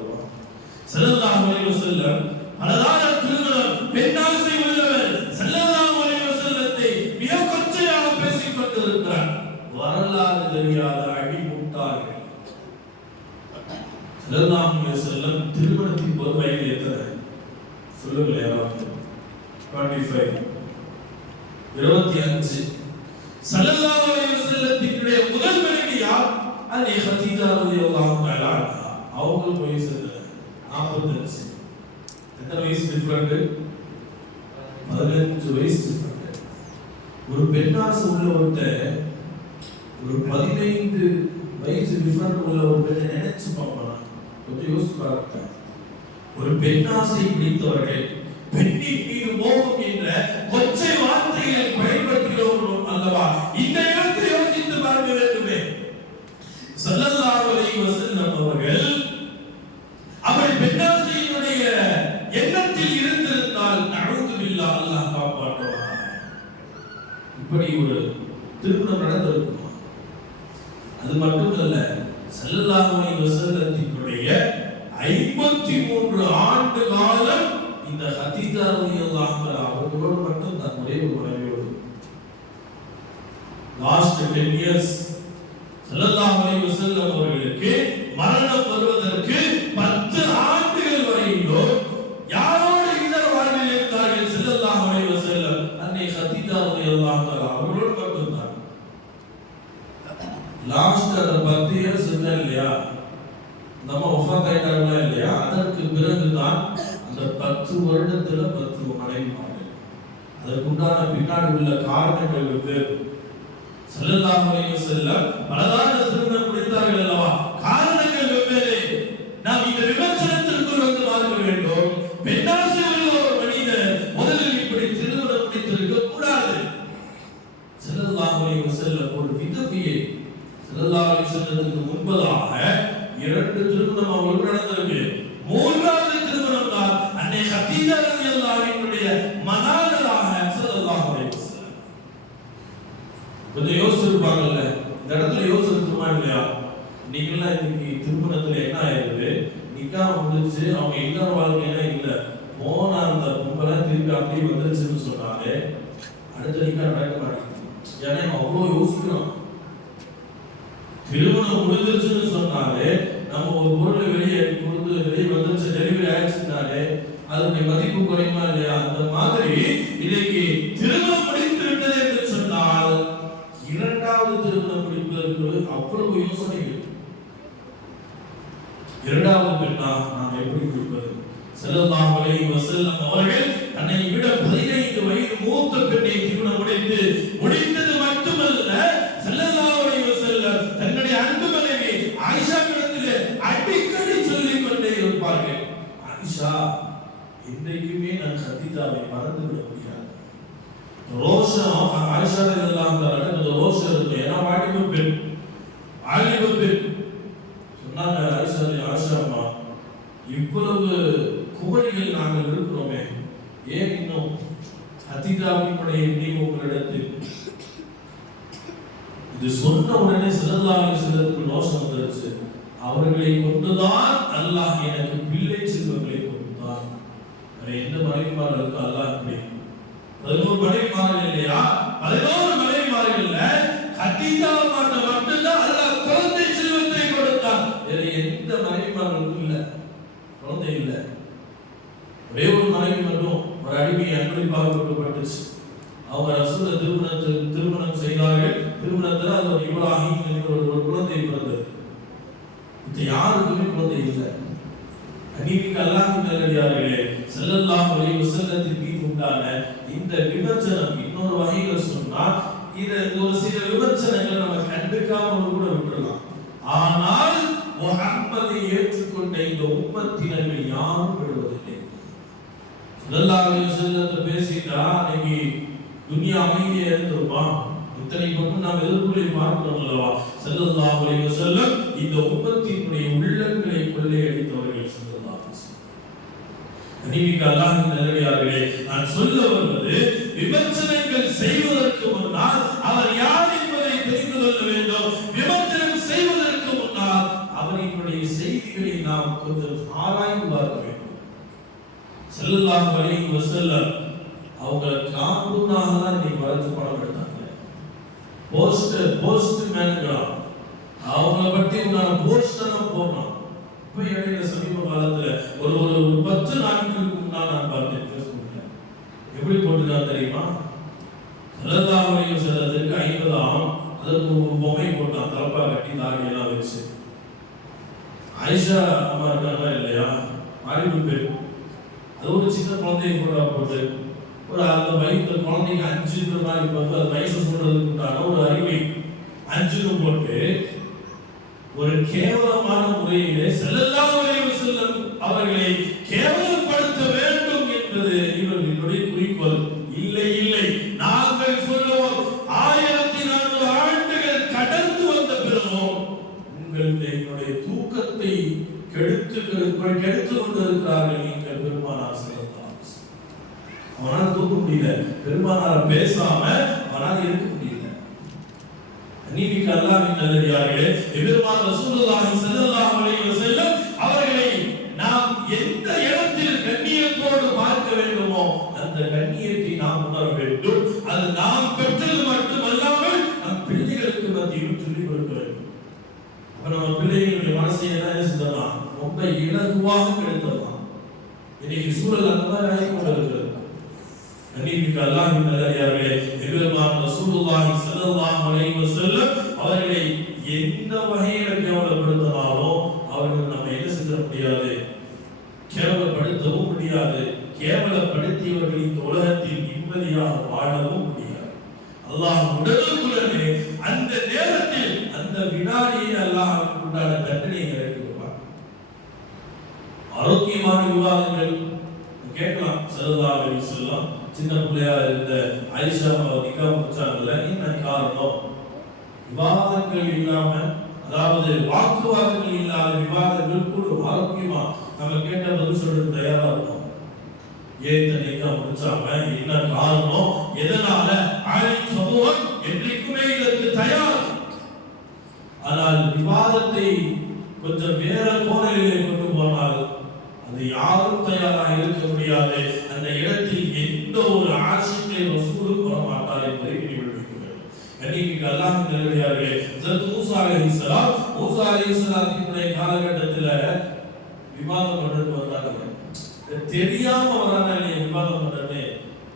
ஸல்லல்லாஹு அலைஹி வஸல்லம் பலதார திருமணம், பெண்ணாசை உள்ளவர் ஸல்லல்லாஹு அலைஹி வஸல்லத்தை மிக கொச்சையாக பேசிக் கொண்டிருக்கிறார். வரலாறு தெரியாத அடிமுட்டாள்கள். ஸல்லல்லாஹு அலைஹி வஸல்லம் திருமணத்தின் போது வயது எத்தனை சொல்லுங்க யாராவது? 25. ஸல்லல்லாஹு அலைஹி வஸல்லத்தினுடைய முதல் மனைவி யார்? அது ஹதீஜா ரலியல்லாஹு தஆலா அன்ஹா. அவங்க வயசு 45. எத்தனை வயசு டிஃபரண்ட்? 15 வயசு டிஃபரண்ட். ஒரு பெண்ணாசை உள்ளவர்கிட்ட ஒரு 15 வயசு டிஃபரண்ட் உள்ள ஒரு பெண்ணை நினைச்சு பார்க்கலாம். கொஞ்சம் யோசிச்சு பாருங்க. ஒரு பெண்ணாசை பிடித்தவர்கள் பெண்ணின் மீது மோகம் என்ற கொச்சை வார்த்தைகளை பயன்படுத்துகிறோம் அல்லவா, இந்த இடத்தில் யோசித்து பார்க்க வேண்டுமே. ஸல்லல்லாஹு அலைஹி வஸல்லம் அவர்கள் அவள் பெண்ணாசையினுடைய எண்ணத்தில் இருந்திருந்தால் நஅூது பில்லாஹ், அல்லாஹ் காப்பாற்றுவான். இப்படி ஒரு திருமணம் நடந்திருக்குமா? அது மட்டுமல்ல, ஸல்லல்லாஹு அலைஹி வஸல்லத்தினுடைய 53 ஆண்டு காலம் இந்த ஹதீஜா ரலியல்லாஹு அன்ஹா அவர்களோடு மட்டும் தான், ஒரே ஒரு மனைவியோடு. லாஸ்ட் 10 இயர்ஸ் ஸல்லல்லாஹு அலைஹி வஸல்லம் அவர்களுக்கு மரணம் வருவதற்கு 10 ஆண்டுகள் வரையிலோ யாரோடு இல்லற வாழ்வில் இருந்தார்கள் ஸல்லல்லாஹு அலைஹி வஸல்லம்? அன்னை ஹதீஜா ரலியல்லாஹு அன்ஹா அவர்களோடு மட்டும் தான். லாஸ்ட் அந்த 10 இயர்ஸ் இருந்தா இல்லையா, நம்ம வஃபாத் ஆயிட்டாங்களா இல்லையா, அதற்கு பிறகுதான் அந்த 10 வருடத்துல 10 மனைவிமார்கள். அதற்குண்டான பின்னாடி உள்ள காரணங்கள் வெவ்வேறு. ஸல்லல்லாஹு அலைஹி வஸல்லம் பலதார திருமணம் முடித்தார்கள் அல்லவா, காரணங்கள் வெவ்வேறு. நாம் இந்த விமர்சனத்திற்குள் வந்து பார்க்க வேண்டும். பெண்ணாசை உள்ள ஒரு மனிதர் முதலில் இப்படி திருமணம் முடித்திருக்க கூடாது. ஸல்லல்லாஹு அலைஹி வஸல்லம் ஒரு விதவியை, ஸல்லல்லாஹு அலைஹி வஸல்லத்துக்கு முன்பதாக 2 திருமணம் அவர்களுக்கு நடந்திருக்கு. 3வது திருமணம் தான் அன்னை ஹதீஜா ரலியல்லாஹு அன்ஹுடைய மகளாக ஸல்லல்லாஹு அலைஹி வஸல்லம். கொஞ்சம் யோசிச்சிருப்பாங்கல்ல, இந்த இடத்துல யோசிச்சிருக்குமா இல்லையா? நீங்களாம் இன்னைக்கு நிக்கா முடிச்சு அவங்க இன்னொரு வாழ்க்கையில இல்ல போன அந்த கும்பலை திருப்பி அப்படியே வந்துருச்சுன்னு சொன்னாலே அடுத்த நிக்கா நடக்க மாட்டேங்குது. ஏன்னா அவ்வளவு யோசிக்கிறோம். திருமணம் முடிஞ்சிருச்சுன்னு சொன்னாலே நம்ம ஒரு பொருள் வெளியே வந்துருச்சு டெலிவரி ஆயிடுச்சுனாலே அதனுடைய மதிப்பு குறையுமா இல்லையா? அந்த மாதிரி இன்னைக்கு திருமணம் முடித்து விட்டது என்று சொன்னால் இரண்டாவது திருமணம் முடிப்பதற்கு அவ்வளவு யோசனைகள். இரண்டாவது பெண்ணா நாம் எப்படி முடிப்பது? ஸல்லல்லாஹு அலைஹி வஸல்லம் அவர்கள் தன்னை விட 15 வயது மூத்த பெண்ணை திருமணம் முடித்தது மட்டுமல்ல, ஸல்லல்லாஹு அலைஹி வஸல்லம் தன்னுடைய அன்பு மனைவி ஆயிஷாவிடத்திலே அடிக்கடி சொல்லிக் கொண்டே இருப்பார்கள், ஆயிஷா இன்றைக்குமே நான் கதீஜாவை மறந்து விட முடியாது. ரோஷம் ஆயிஷா ரலியல்லாஹு அன்ஹா அந்த ரோஷம் இருக்கு. ஏன்னா வாலிப பெண் சொன்னாங்க, ஆயிஷாமா இவ்வளவு குமரிகள் நாங்கள் இருக்கிறோமே, ஏன் இன்னும் கதீஜாவினுடைய நினைவு உங்களிடத்தில்? இது சொன்ன உடனே ஸல்லல்லாஹு அலைஹி வஸல்லம் ரோஷம் வந்துருச்சு. அவர்களை கொண்டுதான் அல்லாஹ் எனக்கு பிள்ளை செல்வங்களை கொடுத்தான். எந்த மனைவிமார்களுக்கு அல்லாஹ் இப்படி 11 மனைவிமார்கள் இல்லையா? 11 மனைவிமார்கள்ல கதீஜா மட்டும்தான் அல்லாஹ் குழந்தை செல்வத்தை கொடுத்தான். வேற எந்த மனைவிமார்களுக்கும் இல்ல, குழந்தை இல்ல. ஒரே ஒரு மனைவி மட்டும் ஒரு அடிமையை அன்பளிப்பாக கொடுக்கப்பட்டுச்சு. அவங்க ரசூலை திருமணம் செய்தார்கள். திருமணத்துல அது ஒரு இப்ராஹிம் என்ற ஒரு குழந்தை பிறந்தது. இது யாருக்குமே குழந்தை இல்லை. அன்னைக்கு அல்லாஹ்வின் நல்லடியார்களே, ஸல்லல்லாஹு அலைஹி வஸல்லத்தின் மீது உண்டான இந்த விமர்சனம் இன்னொரு வகையில சொன்னா இது ஒரு சில விமர்சனங்களை நம்ம கண்டுக்காம கூட விட்டுறலாம். ஆனால் முஹம்மதை ஏற்றுக்கொண்ட இந்த உம்மத்தினர்கள் யாரும் விடுவதில்லை. ஸல்லல்லாஹு அலைஹி வஸல்லத்தை பேசிட்டா இன்னைக்கு துனியா அமைதியா இருந்துருமா? இத்தனை பக்கம் நாம் எதிர்ப்புகளை பார்க்கிறோம் அல்லவா? ஸல்லல்லாஹு அலைஹி வஸல்லம் இந்த உம்மத்தினுடைய உள்ளங்களை கொள்ளையடித்தவர்கள். ஸல்லல்லாஹு அலைஹி வஸல்லம் அன்னைக்கு அல்லாஹ்வின் நல்லடியார்களே, நான் சொல்ல வருவது, விமர்சனங்கள் செய்வதற்கு முன்னால் அவர் யார் என்பதை தெரிந்து கொள்ள வேண்டும். விமர்சனம் செய்வதற்கு முன்னால் அவரினுடைய செய்திகளை நாம் கொஞ்சம் ஆராய்ந்து பார்க்க வேண்டும். ஸல்லல்லாஹு அலைஹி வஸல்லம் அவங்க காம்பூனாக தான் இன்னைக்கு வரைச்சு படம் எடுத்தாங்க. போஸ்ட் மேன்களா அவங்கள பற்றி உண்டான போஸ்டெல்லாம் போடணும். இப்போ இடையில சமீப காலத்துல ஒரு 10 நாட்களுக்கு முன்னால் நான் பார்த்தேன் ஃபேஸ்புக்ல. எப்படி போட்டுருக்காங்க தெரியுமா? ஸல்லல்லாஹு அலைஹி வஸல்லத்துக்கு 50ஆம் அதற்கு ஒரு பொம்மை போட்டான், தலப்பா கட்டி தாடியெல்லாம் வச்சு. ஆயிஷா அம்மா இருக்காங்களா இல்லையா, அறிவு பெண், அது ஒரு சின்ன குழந்தையை போட்டு ஒரு அந்த வயது குழந்தைக்கு 5 மாதிரி வந்து அது வயசு சொல்றதுக்கு உண்டான ஒரு அறிவை 5 போட்டு ஒரு கேவலமான முறையிலே ஸல்லல்லாஹு அலைஹி வஸல்லம் அவர்களை கேவலப்படுத்த வேண்டும் என்பது இவர்களுடைய குறிக்கோள். இல்லை, நாங்கள் சொல்லுவோம் 1400 ஆண்டுகள் கடந்து வந்த பிறகும் உங்களுடைய தூக்கத்தை கெடுத்து கொண்டிருக்கிறார்கள். நீங்கள் பெருமானார் அவனால் தூக்க முடியல, பெருமானார் பேசாம அவனால் இருக்க முடியல. அன்னைக்கு அல்லாஹ்வின் நல்லடியார்களே, பெருமானார் ரசூலுல்லாஹி ஸல்லல்லாஹு அலைஹி வஸல்லம் அவர்களை நாம் எந்த இடத்தில் கண்ணியத்தோடு பார்க்க வேண்டுமோ அந்த கண்ணியத்தை நாம் உணர வேண்டும். அது நாம் பெற்றது மட்டுமல்லாமல் நம் பிள்ளைகளுக்கு மத்தியில் சொல்லிக் கொடுக்க வேண்டும். அப்ப நம்ம பிள்ளைகளுடைய மனசை என்ன செஞ்சலாம், ரொம்ப இலகுவாக கெடுத்தலாம். இன்னைக்கு சூழல் அந்த மாதிரி ஆகி கொண்டிருக்கிறது. அன்னைக்கு அல்லாஹ்வின் நல்லடியார்களே, பெருமானார் ரசூலுல்லாஹி ஸல்லல்லாஹு அலைஹி வஸல்லம் அவர்களை எந்த வகையில கேவலப்படுத்தினாலும் அவர்கள் நம்ம என்ன செய்ய முடியாது, கேவலப்படுத்தவும் முடியாது. கேவலப்படுத்தியவர்கள் இந்த உலகத்தில் நிம்மதியாக வாழவும் முடியாது. அல்லாஹ் உடனுக்குடனே அந்த நேரத்தில் அந்த வினாடியை அல்லாஹ்வுக்கு உண்டான தண்டனை இறக்கி வைப்பார். ஆரோக்கியமான விவாதங்கள் கேட்கலாம். ஸல்லல்லாஹு அலைஹி வஸல்லம் சின்ன பிள்ளையா இருந்த ஆயிஷா நிக்கா முடிச்சாங்கல்ல, என்ன காரணம்? விவாதங்கள் இல்லாம, அதாவது வாக்குவாதங்கள் இல்லாத விவாதங்கள் கூட ஆரோக்கியமா நம்ம கேட்ட பதில் சொல்றது தயாரா இருக்கும். ஏன் நிக்கா முடிச்சாங்க, என்ன காரணம், எதனால, ஆலிம் சமூகம் என்றைக்குமே இதற்கு தயார். ஆனால் விவாதத்தை கொஞ்சம் வேற கோணலிலே கொண்டு போனால் அது யாரும் தயாராக இருக்க முடியாது. அந்த இடத்தில் எந்த ஒரு ஆசிக்கை ரசூலும் வர மாட்டார் என்பதை நினைவுபடுத்துகிறார். கண்ணியமிக்க அல்லாஹ்வின் நல்லடியார்களே, ஹஜ்ரத் மூஸா அலைஹிஸ்ஸலாத்தினுடைய காலகட்டத்தில் விவாதம் பண்றது வந்தாங்க. தெரியாம வராங்க இல்லையா, விவாதம் பண்றது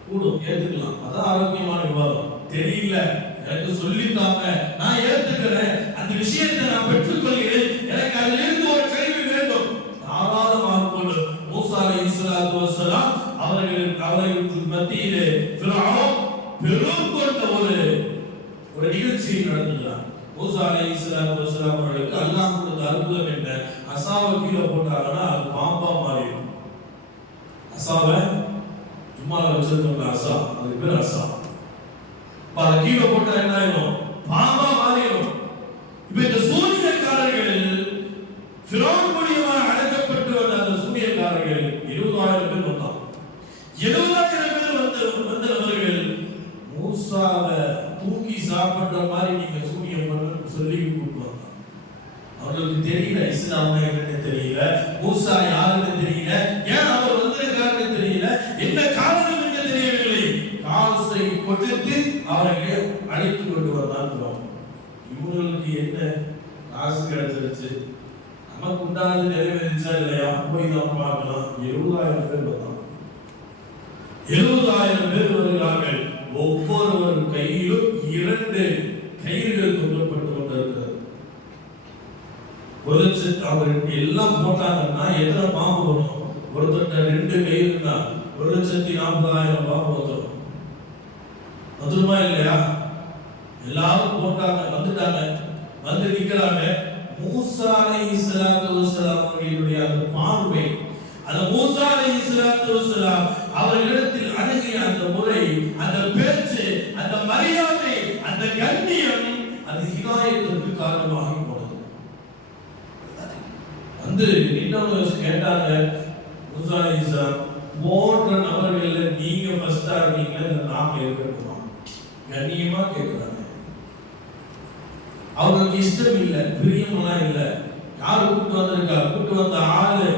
கூடும், ஏத்துக்கலாம். அதான் ஆரோக்கியமான விவாதம். தெரியல, எனக்கு சொல்லித்தாங்க, நான் ஏத்துக்கிறேன், அந்த விஷயத்தை நான் பெற்றுக்கொள்கிறேன், எனக்கு அதிலிருந்து ஒரு கல்வி வேண்டும், தாராளமாக கொண்டு மூஸா அலைஹிஸ்ஸலாத்து வஸ்ஸலாம் அவர்களுக்கு மத்தியிலே ஃபிரௌன் பெரும் கொண்ட ஒரு நிகழ்ச்சியை நடத்துகிறார். மூஸா அலைஹிஸ்ஸலாத்து வஸ்ஸலாம் அவர்களுக்கு அல்லாஹ் கொடுத்த அற்புதம் என்ன? அசாவை கீழே போட்டாங்கன்னா அது பாம்பா மாறிடும். அசாவை ஜும்மால வச்சிருக்கோம், அசா, அதுக்கு பேர் அசா. அதை கீழே போட்டா என்ன ஆயிடும்? பாம்பா மாறிடும். இப்ப இந்த சூனியக்காரர்கள் ஃபிரௌன் மூலமாக அழைக்கப்பட்டு வந்த அந்த சூனியக்காரர்கள் 70,000 பேர் வந்தாங்க. 70,000 பேர் வந்தவர்கள் மூஸாவை தூக்கி சாப்பிடுற மாதிரி நீங்க சூனியம் பண்ணு சொல்லி கூப்பிடுவாங்க. அவர்களுக்கு தெரியல இஸ்லாம் என்னன்னு தெரியல, மூஸா யாருன்னு தெரியல, ஏன் அவர் வந்திருக்காருன்னு தெரியல, என்ன காரணம் என்று தெரியவில்லை. காசை கொடுத்து அவர்களை அழைத்து கொண்டு வந்தாங்க. இவங்களுக்கு என்ன காசு கிடைச்சிருச்சு, நமக்கு உண்டானது நிறைவேறிச்சா இல்லையா, போய் தான் பார்க்கலாம். 70,000 பேர் வந்தாங்க. 70,000 பேர் வருகிறார்கள். ஒவ்வொருவர் கையிலும் 2 கயிறுகள் தொங்கப்பட்டு கொண்டிருக்கிறது. ஒரு லட்சம் அவர்கள் எல்லாம் போட்டாங்கன்னா எத்தனை பாம்பு வரும்? ஒருத்தட்ட 2 கயிறுனா 1,40,000 பாம்பு வந்துடும். வந்துருமா இல்லையா? எல்லாரும் போட்டாங்க, வந்துட்டாங்க, வந்து நிக்கிறாங்க. மூஸா அலைஹிஸ்ஸலாத்து வஸ்ஸலாம் அவர்களுடைய அந்த பார்வை, அந்த மூஸா அலைஹிஸ்ஸலாத்து வஸ்ஸலாம் அவர்களிடத்தில் அணுகிய அந்த முறை, அந்த பேச்சு, அந்த மரியாதை, அந்த கண்ணியம், அது ஹிதாயத்திற்கு காரணமாகி போனது. வந்து இன்னொரு கேட்டாங்க, மூஸா அலைஹிஸ்ஸலாம் போன்ற நபர்கள்ல நீங்க ஃபர்ஸ்டா இருக்கீங்களா, நாம இருக்கணுமா? கண்ணியமா கேட்கிறாங்க. அவங்களுக்கு இஷ்டம் இல்ல, பிரியமெல்லாம் இல்ல. யாரு கூட்டு வந்திருக்கா? கூட்டு வந்த ஆளு,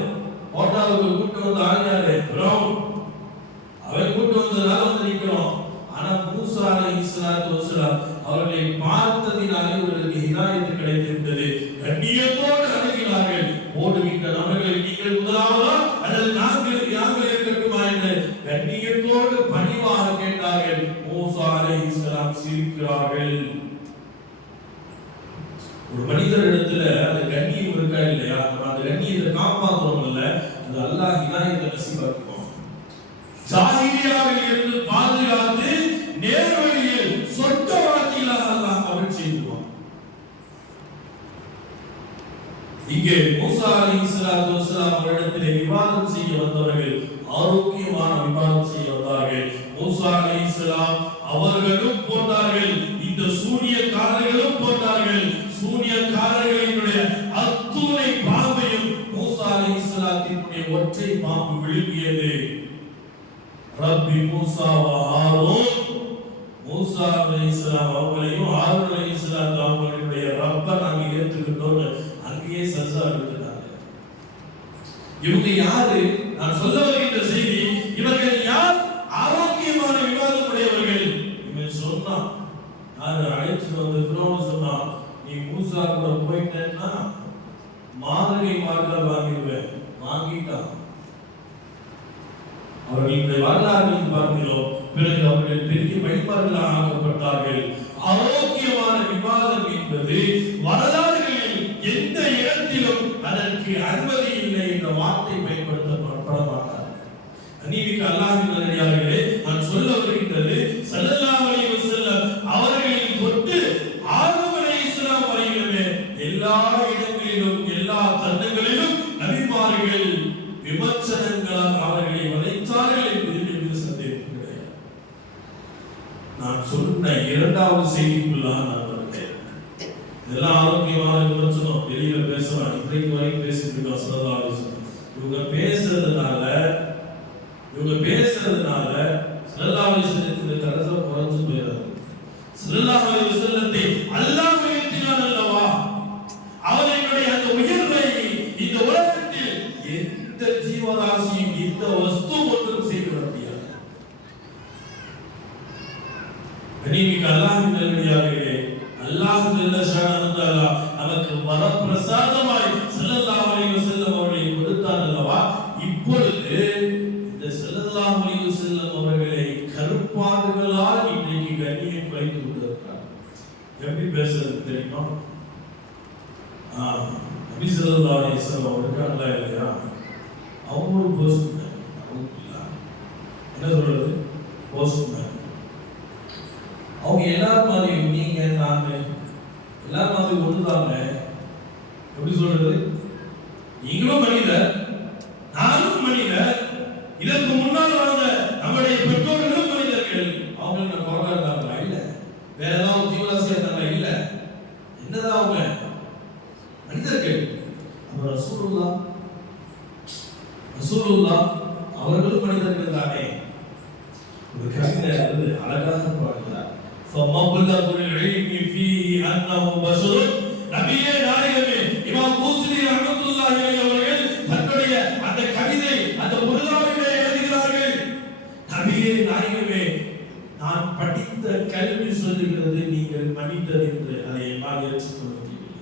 போட்டாவுக்கு கூட்டு வந்த ஆள் யாரு? ஃபிரௌன். அவன் கூட்டு வந்ததால வந்து நிக்கிறோம். ஆனா மூஸா அலைஹிஸ்ஸலாத்து வஸ்ஸலாம் அவர்களை பார்த்ததினாலே அவர்களுக்கு ஹிதாயத்து கிடைத்திருந்தது. கண்ணியத்தோடு அணுகினார்கள். ஓடுகின்ற நபர்களை நீங்கள் முதலாவதா அல்லது நாங்கள் இருக்கட்டுமா என்று கண்ணியத்தோடு பணிவாக கேட்டார்கள். மூஸா அலைஹிஸ்ஸலாம் சிரிக்கிறார்கள். ஒரு மனிதரிடத்துல அந்த கண்ணியம் இருக்கா இல்லையா, அந்த கண்ணியத்தை காப்பாற்றுவோம்ல, அது அல்லாஹ் ஹிதாயத்தை நசீபாக்குவான். ஜாஹிலியாவில் இருந்து பாதுகாத்து நேர்வழியில் சொர்க்கவாசிகளாக அல்லாஹ் கவல் செய்வான். இங்கே மூஸா அலைஹிஸ்ஸலாத்து வஸ்ஸலாம் அவரிடத்திலே விவாதம் செய்ய வந்தவர்கள் ஆரோக்கியமான விவாதம் செய்ய வந்தார்கள். மூஸா அலைஹிஸ்ஸலாம் அவர்களும் போட்டார்கள், இந்த சூனியக்காரர்களும் போட்டார்கள். சூனியக்காரர்களுடைய அத்துணை பாம்பையும் மூஸா அலைஹிஸ்ஸலாத்தினுடைய ஒற்றை பாம்பு விழுங்கியது. ரப்பி மூஸா வ ஹாரூன், மூஸா அலைஹிஸ்ஸலாம் அவங்களையும் ஹாரூன் அலைஹிஸ்ஸலாம் அவங்களுடைய ரப்ப நாங்க ஏற்றுக்கிட்டோம், அங்கேயே சஜ்ஜா எடுத்துட்டாங்க. இவங்க யாரு? நான் சொல்ல வருகின்ற செய்தி, இவர்கள் யார்? ஆரோக்கியமான விவாதம் உடையவர்கள். இவன் சொன்னா, யாரு அழைச்சிட்டு வந்து ஃபிரௌன் சொன்னா, நீ மூஸா கூட போயிட்டேன்னா மாதகை மார்கள் வாங்கிடுவேன். வாங்கிட்டான். அவர்களுடைய வரலாற்றில் பார்க்கிறோம். பிறகு அவர்கள் பெரிய வழிபாடுகளாக ஆக்கப்பட்டார்கள். ஆரோக்கியமான விவாதம் என்பது வரலாறுகளில் எந்த இடத்திலும் அதற்கு அனுமதி இல்லை என்ற வார்த்தை பயன்படுத்தப்பட மாட்டார். அநீதிக்கு அல்லாஹ்வின் நல்லடியார்களே, நான் சொல்ல வருகின்றது, ஸல்லல்லாஹு அலைஹி வஸல்லம் அவர்களின் தொட்டு ஆதம் அலைஹிஸ்ஸலாம் வரையிலுமே எல்லா இடங்களிலும் எல்லா தருணங்களிலும் நபிமார்கள் விமர்சனங்களால் அவர்களை வளைத்தார்கள் என்பதில் சந்தேகம் கிடையாது. நான் சொன்ன இரண்டாவது செய்திக்குள்ளாக நான் வருகிறேன். இதெல்லாம் ஆரோக்கியமான விமர்சனம், வெளியில பேசலாம், இன்றைக்கு வரைக்கும் பேசிட்டு இருக்கோம். ஸல்லல்லாஹு அலைஹி வஸல்லம் இவங்க பேசுறதுனால ஸல்லல்லாஹு அலைஹி வஸல்லத்தின் தரச குறைஞ்சு போயிடாது. ஸல்லல்லாஹு அலைஹி வஸல்லத்தை அல்லாஹ் உயர்த்தினான் அல்லவா, அவர்களுடைய அந்த உயர்வை இந்த உலகத்தில் எந்த ஜீவராசியும் இந்த வஸ்து ஒன்றும் செய்து வர முடியாது. கனிமிக்க அல்லாஹ்வின் நல்லடியார்களே, அல்லாஹ் ஜல்ல ஷானஹு தஆலா நமக்கு வரப்பிரசாதமாய் ஸல்லல்லாஹு அலைஹி வஸல்லம் அவர்களை கொடுத்தார் அல்லவா. இப்பொழுது இந்த ஸல்லல்லாஹு அலைஹி வஸல்லம் அவர்களை கருப்பாடுகளால் இன்றைக்கு கண்ணியம் குறைத்து கொண்டிருக்கிறார். எப்படி பேசுறது தெரியுமா? நபி ஸல்லல்லாஹு அலைஹி வஸல்லம் அவர்கள் இல்லையா, அவங்க ஒரு போஸ்ட் என்ன சொல்றது, போஸ்ட் அவங்க எல்லாரும் மாதிரி நீங்க நாங்க எல்லாரும் மாதிரி ஒண்ணுதாங்க. எப்படி சொல்றது, நீங்களும் மனிதர் நானும் மனிதர், இதற்கு முன்னால் வாழ்ந்த நம்முடைய பெற்றோர்களும் மனிதர்கள். அவங்க என்ன குறைவா இருந்தாங்களா? இல்ல. வேற ஏதாவது ஜீவராசியா இருந்தாங்களா? இல்ல. என்னதான் அவங்க மனிதர்கள். அப்ப ரசூலுல்லாஹ் அவர்களும் மனிதர்கள் தானே. ஒரு கவிதை வந்து அழகாக பாடுகிறார். فَمَبْلَغُ الْعِلْمِ فِيهِ أَنَّهُ بَشَرٌ. நபியே நாயகமே இமாம் பூஸ்ரி ரஹ்மத்துல்லாஹி அலைஹி அவர்கள் தன்னுடைய அந்த கவிதை அந்த முர்லாவிலே எழுதுகிறார்கள். நபியே நாயகமே, நான் படித்த கல்வி சொல்லுகிறது நீங்கள் மனிதர் என்று. அதை என்னால் ஏற்றுக்கொள்ள முடியவில்லை.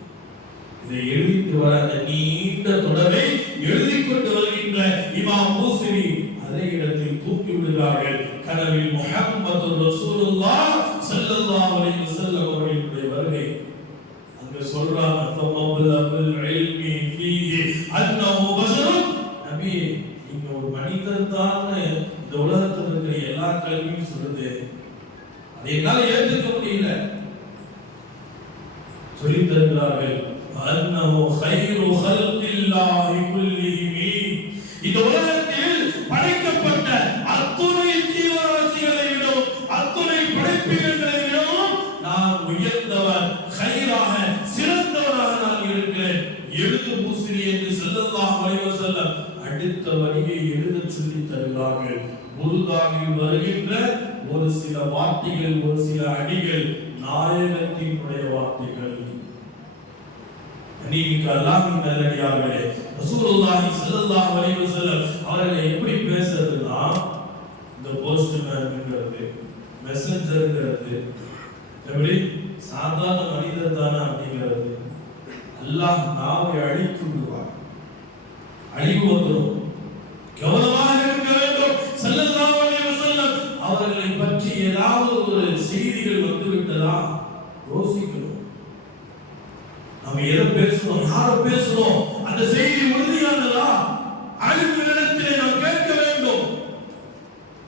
இதை எழுதிட்டு வர அந்த நீண்ட தொடரை எழுதிக் கொண்டு வருகின்ற இமாம் பூஸ்ரி அதே இடத்தில் தூக்கி விடுகிறார்கள். கனவில் முஹம்மது ரசூலுல்லாஹ் ஸல்லல்லாஹு அலைஹி வஸல்லம் அவர்களுடைய வருகை. அங்க சொல்றாங்க, ஃபமப்லகுல் இல்மி ஃபீஹி அன்னஹு பஷர். நபி, நீங்க ஒரு மனிதர் தான் இந்த உலகத்தில் இருக்கிற எல்லா கல்வியும் சொல்லுது. அதை என்னால் ஏற்றுக்க முடியல. சொல்லி தருகிறார்கள், அன்னஹு கைரு ஹல்கில்லாஹி குல்லிஹிம். இந்த உலகத்தில் படைக்கப்பட்ட அத்துணை ஜீவராசிகளை விடவும் அத்துணை படைப்பினங்களை விடவும் நான் உயர்ந்தவன், கைராக சிறந்தவனாக நான் இருக்கிறேன். எழுது பூஸ்ரி என்று ஸல்லல்லாஹு அலைஹி வஸல்லம் அடுத்த வரியை எழுத சொல்லி தருகிறார்கள். முருகாவில் வருகின்ற ஒரு சில வார்த்தைகள், ஒரு சில அடிகள் நாயகத்தினுடைய வார்த்தைகள். நீங்க அல்லாஹ்வின் நல்லடியார்களே, ரசூலுல்லாஹி ஸல்லல்லாஹு அலைஹி வஸல்லம் அவர்களை எப்படி பேசுறதுன்னா, இந்த போஸ்ட்மேன்ங்கிறது, மெசஞ்சர்ங்கிறது எப்படி சாதாரண மனிதர் தானே அப்படிங்கிறது. அல்லாஹ் நாவை அழித்து விடுவார், அழிவு வந்துடும். கவனமாக இருக்க வேண்டும். ஸல்லல்லாஹு அலைஹி வஸல்லம் அவர்களை பற்றி ஏதாவது ஒரு செய்திகள் வந்து விட்டதா யோசிக்கணும். நம்ம எதை பேசுறோம், யார பேசுறோம், அந்த செய்தி உறுதியானதா, அழிவுகளிடத்திலே நாம் கேட்க வேண்டும்.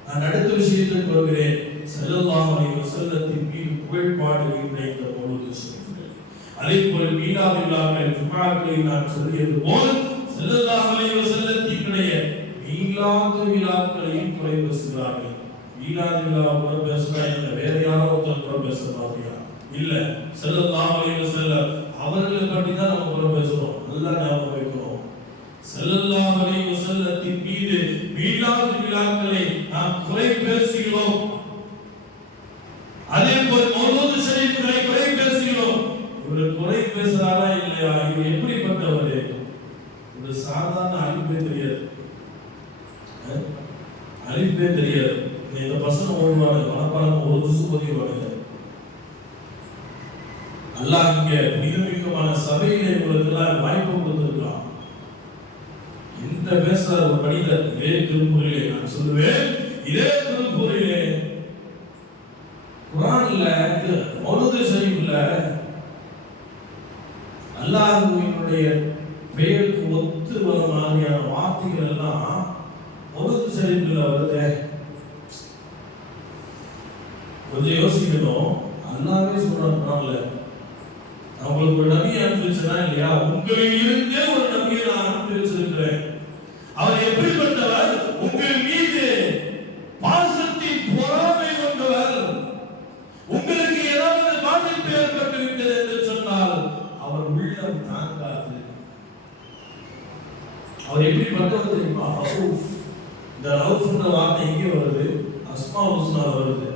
நான் அடுத்த விஷயத்துக்கு வருகிறேன். ஸல்லல்லாஹு அலைஹி வஸல்லத்தின் மீது புகழ்பாடுகின்ற இந்த மௌலூது ஷரீஃப்கள், அதே போல் மீலாது விழாக்கள், ஜும்ஆக்களில் நான் சொல்லியது போல் ஸல்லல்லாஹு அலைஹி வஸல்லத்தினுடைய மீலாது விழாக்களையும் குறை பேசுகிறார்கள். மீலாது விழா கூட பேசுறாங்க, வேற யாரோ ஒருத்தர் கூட பேசுறாங்க. இல்ல, ஸல்லல்லாஹு அலைஹி வஸல்லம் அவர்களை பற்றி தான் நம்ம கூட பேசுறோம். நல்லா ஞாபகம் வைக்கணும். ஸல்லல்லாஹு அலைஹி வஸல்லத்தின் மீது மீலாது விழாக்களை நாம் குறை பேசுகிறோம். அதே போல் மௌலூது ஷரீஃப்களை குறை பேசுகிறோம். இவர் குறை பேசுறாரா இல்லையா? இவர் எப்படிப்பட்டவர்? ஒரு சாதாரண அலிஃபே தெரியாது, அலிஃபே தெரியாது. இந்த பசங்க ஓடுவாங்க, மனப்பாடம் ஒரு ஜுஸ் ஓதிவாங்க. அல்லாஹ் இங்க மிகமிகமான சபையிலே உங்களுக்கு வாய்ப்பு கொடுத்திருக்கிறான். இந்த பேசுற ஒரு மனிதர் இதே திருப்பூரிலே, நான் சொல்லுவேன், இதே திருப்பூரிலே குர்ஆன்ல இது மௌலூது ஷரீஃப்ல அல்லாஹ்வினுடைய பெயருக்கு ஒத்து வர மாதிரியான வார்த்தைகள் எல்லாம் மௌலூது ஷரீஃப்ல வருது. கொஞ்சம் யோசிக்கணும். அல்லாஹ்வே சொல்றான் குர்ஆன்ல, அவங்களுக்கு ஒரு நபி அனுப்பி வச்சனா இல்லையா, உங்களில் இருந்தே ஒரு நபியை நான் அனுப்பி வச்சிருக்கிறேன். அவர் எப்படிப்பட்டவர்? உங்கள் மீது பாசத்தின் பொறாமை கொண்டவர். உங்களுக்கு ஏதாவது பாதிப்பு ஏற்பட்டு விட்டது என்று சொன்னால் அவர் உள்ளம் தாங்காது. அவர் எப்படிப்பட்டவர் தெரியுமா? ரவுஃப். இந்த ரவுஃப்ன்ற வார்த்தை எங்கே வருது? அஸ்மாஉல் ஹுஸ்னா வருது.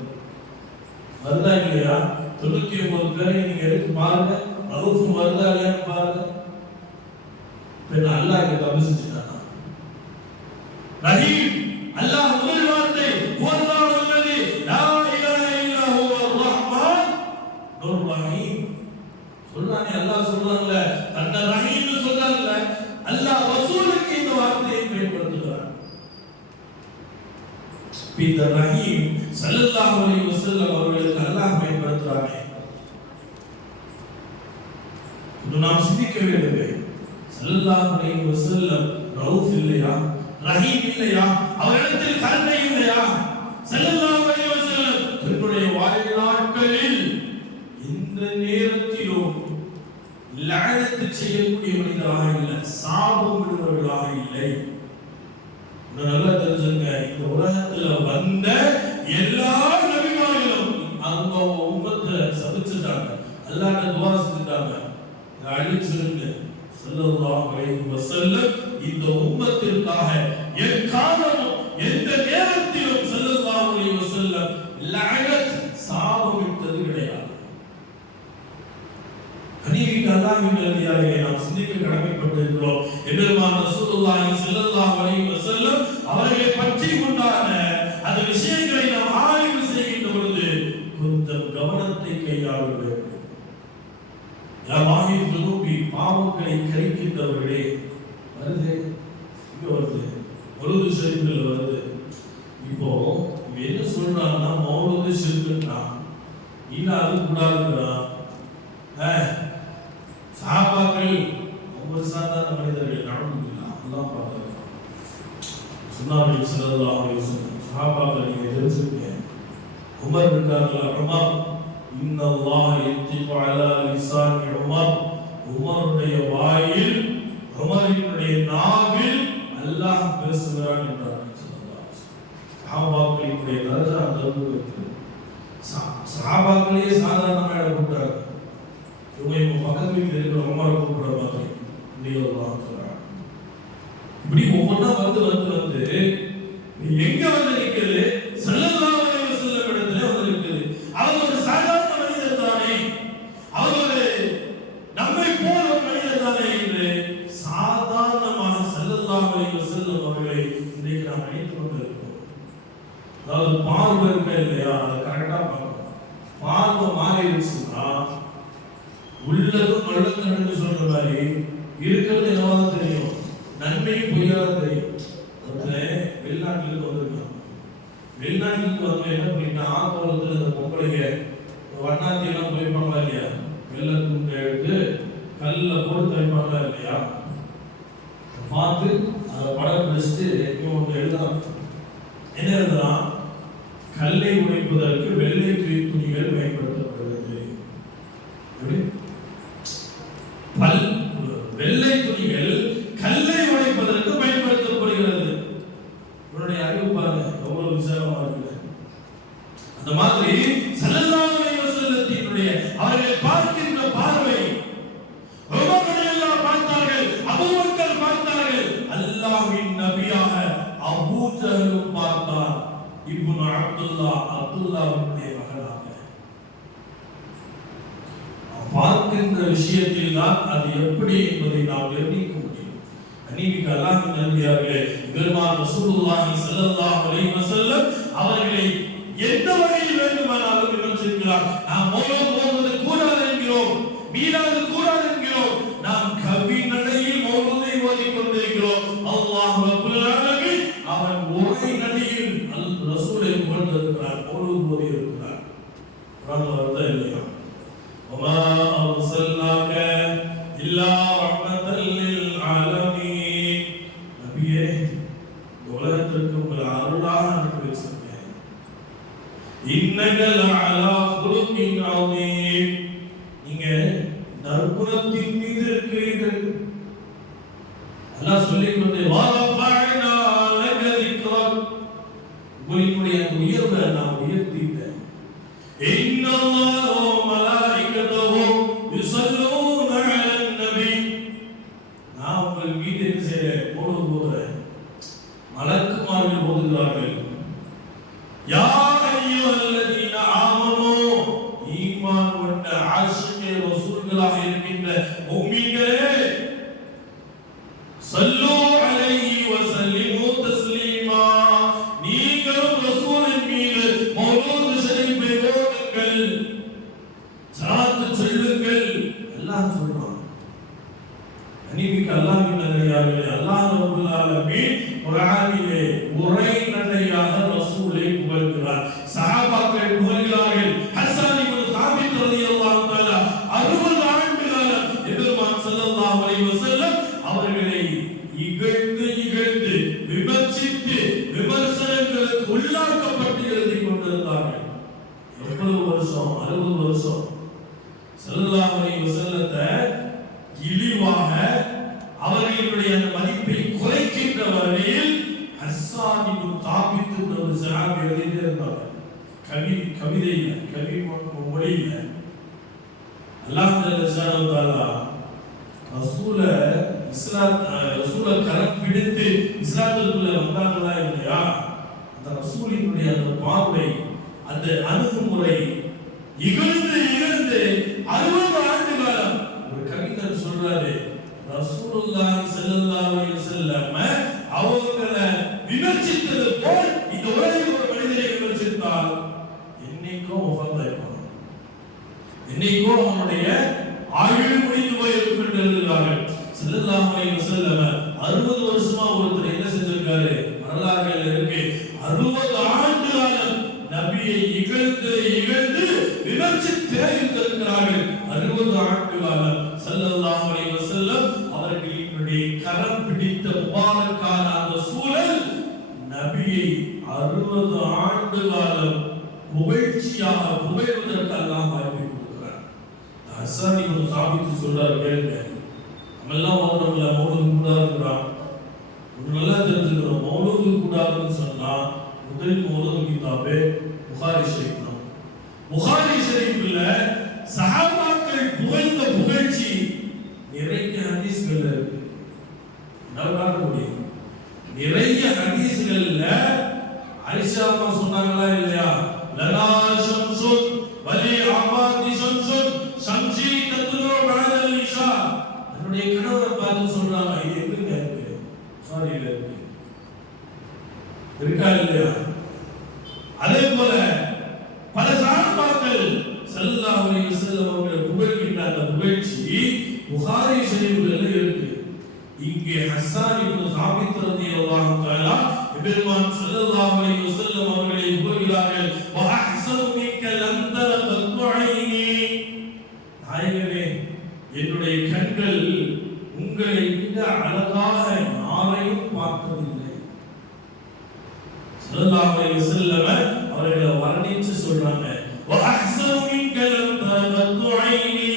வருதா இல்லையா? 99 பேரை நீங்க எடுத்து பாருங்க, ரவுஃப் வருதா இல்லையான்னு பாருங்க. பின்ன அல்லாஹ் இங்க தப்பு செஞ்சுட்டானா? ரஹீம். அல்லாஹ் முதல் வார்த்தை ஹுவல்லாஹு அல்லதி லா இலாஹ இல்லா ஹுவர் ரஹ்மான் நுர் ரஹீம். சொல்றானே அல்லாஹ் சொல்றான்ல, தன்னை ரஹீம்னு சொல்றான்ல, அல்லாஹ் ரசூலுக்கு இந்த வார்த்தையை பயன்படுத்துகிறார். இந்த ரஹீம் ஸல்லல்லாஹு அலைஹி வஸல்லம் அவர்களுக்கு அல்லாஹ் பயன்படுத்துறானே, இது நாம் சிந்திக்க வேண்டுமே. ஸல்லல்லாஹு அலைஹி வஸல்லம் ரவுஃப் இல்லையா, ரஹீம் இல்லையா, அவரிடத்தில் கருணை இல்லையா? ஸல்லல்லாஹு அலைஹி வஸல்லம் தன்னுடைய வாழ்நாட்களில் இந்த நேரத்திலும் லஅனத்து செய்யக்கூடிய மனிதராக இல்லை, சாபம் விடுபவர்களாக இல்லை. நல்லா தெரிஞ்சுங்க, இந்த உலகத்துல வந்த எல்லா நபிமார்களும் அவங்க உம்மத்தை சபிச்சுட்டாங்க, அல்லாஹ்ட்ட துஆ செஞ்சுட்டாங்க, அழிச்சிருங்க. ஸல்லல்லாஹு அலைஹி வஸல்லம் இந்த உம்மத்திற்காக எக்காலமும் எந்த நேரத்திலும் ஸல்லல்லாஹு அலைஹி வஸல்லம் லஅனத் சாபமிட்டது கிடையாது. அநீதிக்கு அல்லாஹ்வின் நல்லடியார்களே, நாம் சிந்திக்க கடமைப்பட்டிருக்கிறோம். எம்பெருமான் ரசூலுல்லாஹி ஸல்லல்லாஹு அலைஹி வஸல்லம் அவர்களை பற்றி உண்டான அந்த விஷயங்களை நாம் ஆய்வு செய்கின்ற பொழுது கொஞ்சம் கவனத்தை கையாள வேண்டும். யா வாஹித் துனூபி, பாவங்களை கரிக்கின்றவர்களே, வருது இங்க வருது, மௌலூது ஷரீஃபில் வருது. இப்போ என்ன சொல்றாங்கன்னா, மௌலூது ஷிர்க்குன்றான், ஈனாது கூடாதுன்றான். சஹாபாக்கள் ஒவ்வொரு சாதாரண மனிதர்கள், நஅூதுபில்லாஹ், அல்லாஹ் பாதுகாப்பான். சொன்னார்கள் ஸல்லல்லாஹு அலைஹி வஸல்லம், சஹாபாக்கள் நீங்க தெரிஞ்சுக்கங்க, உமர் இருக்காங்களா, உமர், இன்னல்லாஹ் யத்திகு அலா லிசானி உமர், உமருடைய வாயில், உமரினுடைய நாவில் அல்லாஹ் பேசுகிறான் என்றார்கள் ஸல்லல்லாஹு அலைஹி வஸல்லம். சஹாபாக்களுடைய தரஜா அந்த அளவுக்கு இருக்கு. சஹாபாக்களே சாதாரணமா இடப்பட்டாங்க. இவங்க பக்கத்து வீட்டில் இருக்கிற உமரை கூப்பிடுற மாதிரி இப்படி ஒவ்வொன்றா வந்து வந்து வந்து எங்க வந்து நிற்கிறது? ஸல்லல்லாஹு அலைஹி வஸல்லம் இடத்துல வந்து நிற்கிறது. அவர் ஒரு சாதாரண மனிதர் தானே, அவர் ஒரு நம்மை போல ஒரு மனிதர் தானே என்று சாதாரணமாக ஸல்லல்லாஹு அலைஹி வஸல்லம் அவர்களை இன்றைக்கு நாம் நினைத்துக் கொண்டிருக்கிறோம். அதாவது பார்வை இருக்க இல்லையா, அதை கரெக்டா பார்க்கணும். பார்வை மாறிடுச்சுன்னா உள்ளதும் நல்லதுன்னு சொல்ற மாதிரி இருக்கிறது என்னவாதான் தெரியும், நன்மையும் பொய்யாதான் தெரியும். வெளிநாட்டிலிருந்து வந்திருக்கான், வெளிநாட்டிலிருந்து வந்து என்ன பண்ணிட்டா, ஆத்தோரத்தில் இந்த பொம்பளைங்க வண்ணாத்தி எல்லாம் போய்ப்பாங்களா இல்லையா, வெள்ளை துண்டை எடுத்து கல்ல போட்டு வைப்பாங்களா இல்லையா, பார்த்து அதை படம் வச்சுட்டு இவங்க எழுதலாம். என்ன எழுதலாம்? கல்லை உடைப்பதற்கு வெள்ளை துணிகள் பயன்படுத்தப்படுகிறது. வெள்ளை துணிகள் கல்லை உடைப்பதற்கு பயன்படுத்தப்படுகிறது. இவருடைய அறிவு பாருங்க எவ்வளவு விசாலமா இருக்கு. அந்த மாதிரி ஸல்லல்லாஹு அலைஹி வஸல்லத்தினுடைய அவர்களை பார்க்கின்ற பார்வை, உமர் ரலியல்லாஹு பார்த்தார்கள், அபூபக்கர் பார்த்தார்கள், அல்லாஹ்வின் நபியாக அபூ ஜஹலும் பார்த்தார், இப்னு அப்துல்லாஹ்வுடைய மகனாக. பார்க்கின்ற விஷயத்தில் தான் அது எப்படி என்பதை நாம் நிர்ணயிக்க முடியும். அநீதிக்கு அல்லாஹ்வின் நல்லடியார்களே, பெருமான் ரசூலுல்லாஹி ஸல்லல்லாஹு அலைஹி வஸல்லம் அவர்களை எந்த வகையில் வேண்டுமானாலும் விமர்சிக்கலாம். நாம் மௌலூது கூடாது என்கிறோம், மீளாது கூடாது என்கிறோம், நாம் கவி நடையில் மௌலூதை ஓதிக் கொண்டிருக்கிறோம். அல்லாஹ் ரப்பல் ஆலமீன் அவன் ஒரே நடையில் ரசூலை புகழ்ந்திருக்கிறார், மௌலூது ஓதி இருக்கிறார். குர்ஆன்ல வருதா இல்லையா? وما أرسلناك إلا رحمة للعالمين. நபியே, உலகத்திற்கு உங்களை அருளாக அனுப்பி வச்சிருக்கேன். إنك لعلى خلق عظيم. நீங்க நற்குணத்தின் மீது இருக்கிறீர்கள். அல்லாஹ் சொல்லிக்கொண்டே وَرَفَعْنَا لَكَ ذِكْرَكَ. உங்களுடைய உயர்வை நான் உயர்த்திட்டேன். إِنَّ اللَّهَ وَمَلَائِكَتَهُ يُصَلُّونَ عَلَى النَّبِيِّ. நான் உங்கள் மீது என்ன செய்றேன்? ஓதுகிறேன். மலக்குமார்கள் ஓதுகிறார்கள். யா அய்யுஹல்லதீன ஆமனூ, ஈமான் கொண்ட ஆஷிகே ரசூல்களாக இருக்கின்ற முஃமின்களே, ஸல்லூ அலைஹி வஸல்லிமு ஆலமீன் குர்ஆனிலே உரை நடையாக ரசூலை புகழ்கிறார். சஹாபாக்கள் புகழ்கிறார்கள். ஹஸ்ஸான் இப்னு சாபித் ரலியல்லாஹு தஆலா 60 ஆண்டு காலம் எபெருமான் ஸல்லல்லாஹு அலைஹி வஸல்லம் அவர்களை இகழ்ந்து இகழ்ந்து விமர்சித்து விமர்சனங்களுக்கு உள்ளாக்கப்பட்டு எழுதிக் கொண்டிருந்தார்கள். எவ்வளவு வருஷம்? 60 வருஷம். ஸல்லல்லாஹு அலைஹி வஸல்லத்தை இழிவாக அவர்களுடைய அந்த மதிப்பை குறைக்கின்ற வரையில் ஹஸ்ஸான் இப்னு சாபித் என்ற ஒரு சஹாபி எழுதிட்டே இருந்தார். கவிதை இல்லை, கவி மொழி இல்லை. அல்லாஹ் ஜல்லல்லாஹு தஆலா ரசூலை கரம் பிடித்து இஸ்லாத்துக்குள்ள வந்தாங்களா இல்லையா, அந்த ரசூலினுடைய அந்த பார்வை, அந்த அணுகுமுறை இகழ்ந்து இகழ்ந்து 60 ஆண்டு காலம். ஒரு கவிஞர் சொல்றாரு, ரசூலுல்லாஹி ஸல்லல்லாஹு அலைஹி வஸல்லம் அவங்கள விமர்சித்தது போல் இந்த உலகில் ஒரு மனிதரை விமர்சித்தால் என்னைக்கும் ஒஃபந்தாயிருப்பான், என்னைக்கும் அவனுடைய ஆயுள் முடிந்து போயிருக்கும் என்று எழுதுகிறார்கள். ஸல்லல்லாஹு அலைஹி வஸல்லம் 60 வருஷமா ஒருத்தர் என்ன செஞ்சிருக்காரு வரலாறுகள் இருக்கு. 60 ஆண்டு காலம் நபியை இகழ்ந்து இகழ்ந்து விமர்சித்தே இருந்திருக்கிறார்கள். 60 ஆண்டு காலம் ஸல்லல்லாஹு அலைஹி வஸல்லம் அவர்களுடைய கரம் பிடித்த முபாரக்கான அந்த சூழல் நபியை 60 ஆண்டு காலம் புகழ்ச்சியாக புகழ்வதற்கு அல்லாஹ் வாய்ப்பை கொடுக்கிறார். ஹஸ்ஸான் இப்னு சாபித் சொல்றாரு, கேளுங்க, நம்ம எல்லாம் ஓடுறோம்ல, மௌலூது கூடாதுங்கிறான். ஒரு நல்லா தெரிஞ்சுக்கிறோம், மௌலூது கூடாதுன்னு சொன்னா முதல் மௌலூது கிதாபே புகாரி ஷரீஃப் தான். புகாரி ஷரீஃப்ல சஹாபாக்கள் புகழ்ந்த புகழ்ச்சி நிறைய ஹதீஸ்கள் இருக்கு. நான் பார்க்க முடியும், நிறைய ஹதீஸ்கள்ல ஆயிஷா அம்மா சொன்னாங்களா இல்லையா, லனா ஷம்சுன் வலி அவாதி ஷம்சுன் ஷம்சி தத்லு பஅதல் இஷா. என்னுடைய கணவரை பார்த்து சொல்றாங்க, இது எங்க இருக்கு? சாரியில இருக்கு, இருக்கா இல்லையா? அதே போல பல சஹாபாக்கள் ஸல்லல்லாஹு அலைஹி வஸல்லம் அவர்களை புகழ்கின்ற அந்த புகழ்ச்சி புகாரி ஷரீஃப்ல இருக்கு. இங்கே ஹஸ்ஸான் இப்னு சாபித் ரலியல்லாஹு தஆலா எபெருமான் ஸல்லல்லாஹு அலைஹி வஸல்லம் அவர்களை புகழ்கிறார்கள். வ அஹ்ஸனு மின்க லம் தர கத்து ஐனி. நாயகமே, என்னுடைய கண்கள் உங்களை விட அழகாக யாரையும் பார்த்ததில்லை. ஸல்லல்லாஹு அலைஹி வஸல்லம் அவர்களை வர்ணிச்சு சொல்றாங்க, வ அஹ்ஸனு மின்க லம் தர கத்து ஐனி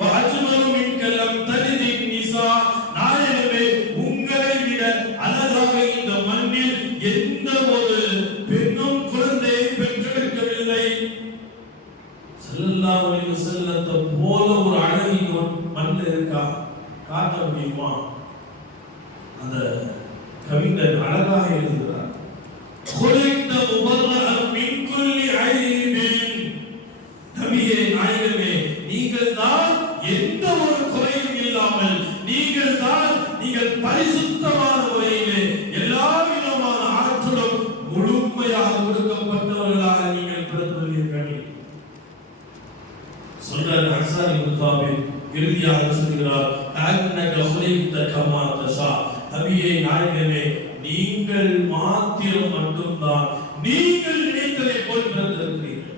வ அஜ்மலு மின்க லம் தலித் நிஸா. நாயகமே, உங்களை விட அழகாக இந்த மண்ணில் எந்த ஒரு பெண்ணும் குழந்தையை பெற்றெடுக்கவில்லை. ஸல்லல்லாஹு அலைஹி வஸல்லத்தை போல ஒரு அழகி மண்ணில் இருக்கா? காட்ட முடியுமா? அந்த கவிஞர் அழகாக எழுதுகிறார், குலிக்த முபர்ரஅன் மின் குல்லி ஐபின். நபியே, நாயகமே, நீங்கள் தான் எந்த ஒரு குறையும் இல்லாமல், நீங்கள் பரிசுத்தமான முறையிலே எல்லா விதமான ஆற்றலும் முழுமையாக கொடுக்கப்பட்டவர்களாக நீங்கள் பிறந்துள்ளீர்கள். சொல்றார் ஹஸ்ஸான் இப்னு சாபித், இறுதியாக சொல்கிறார், அன்னக குலிக்த கமா தஷா. நபியே, நாயகமே, நீங்கள் மாத்திரம் மட்டும்தான் நீங்கள் நினைத்ததை போல் பிறந்திருக்கிறீர்கள்.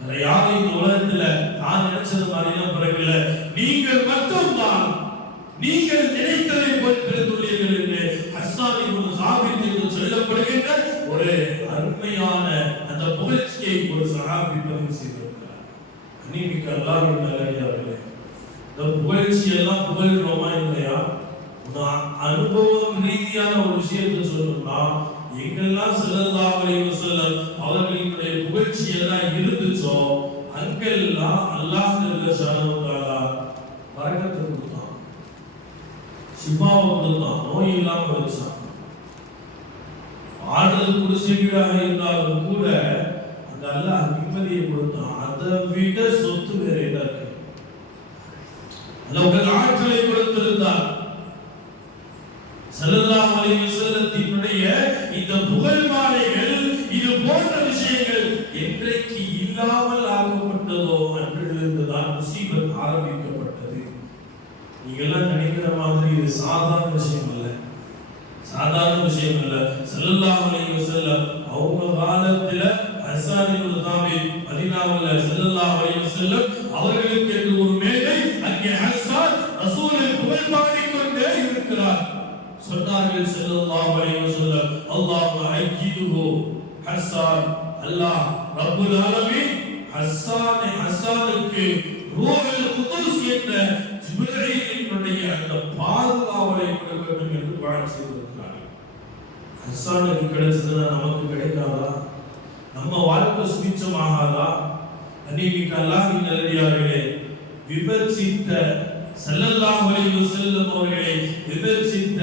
வேற யாரும் இந்த உலகத்துல நான் நினைச்சது மாதிரிலாம் பிறக்கல, நீங்கள் மட்டும்தான் நீங்கள் நினைத்ததை போல் பிறந்துள்ளீர்கள் என்று ஹஸ்ஸான் இப்னு சாபித் என்று சொல்லப்படுகின்ற ஒரு அருமையான அந்த புகழ்ச்சியை ஒரு சஹாபி பதிவு செய்திருக்கிறார். அன்னைக்கு அல்லாஹ்வின் நல்லடியார்களே, இந்த புகழ்ச்சி எல்லாம் புகழ்கிறோமா இல்லையா? அனுபவம் ரீதியான ஒரு விஷயத்தை சொல்லணும்னா, எங்கெல்லாம் ஸல்லல்லாஹு அலைஹி வஸல்லம் அவர்களுடைய புகழ்ச்சி எல்லாம் இருந்துச்சோ அங்கெல்லாம் அல்லாஹ் ஜல்லல்லாஹு தஆலா பரக்கத்தை கொடுத்தான், ஷிஃபாவை கொடுத்தான், நோய் இல்லாம வச்சான். ஆடுறது குடிசைகளாக இருந்தாலும் கூட அந்த அல்லாஹ் நிம்மதியை கொடுத்தான். அதை விட சொத்து வேற என்ன இருக்கு? அல்லாஹ் ஆற்றலை கொடுத்திருந்தார். ஸல்லல்லாஹு அலைஹி வஸல்லத்தினுடைய இந்த புகழ் மாலைகள், இது போன்ற விஷயங்கள் என்றைக்கு இல்லாமல் ஆக்கப்பட்டதோ அன்றிலிருந்துதான் முசீபத் ஆரம்பிக்கப்பட்டது. நீங்க எல்லாம் நினைக்கிற மாதிரி இது சாதாரண விஷயம் அல்ல. சாதாரண விஷயம் இல்ல. ஸல்லல்லாஹு அலைஹி வஸல்லம் அவங்க காலத்துல ஹஸ்ஸான் இப்னு தாபித் மதீனாவுல ஸல்லல்லாஹு அலைஹி வஸல்லம் அவர்களுக்கு என்று ஒரு மேடை, அங்கே ஹஸ்ஸான் ரசூலை புகழ் பாடிக் கொண்டே இருக்கிறார். சொன்னார்கள் ஸல்லல்லாஹு அலைஹி வஸல்லம், அல்லாஹு அஜிதுஹு ஹஸ்ஸான், அல்லாஹ் ரப்புல் ஆலமீன் ஹஸ்ஸானுக்கு ரூஹுல் குதுஸ் என்ற ஜிப்ரீலினுடைய அந்த பாதுகாவலை கொடுக்க வேண்டும் என்று துஆ செய்திருக்கிறார். ஹஸ்ஸானுக்கு கிடைச்சதுன்னா நமக்கு கிடைக்காதா? நம்ம வாழ்க்கை சுபிட்சமாகாதா? அன்னைக்கு அல்லாஹ்வின் நல்லடியார்களே, விமர்சித்த ஸல்லல்லாஹு அலைஹி வஸல்லம் அவர்களை விமர்சித்த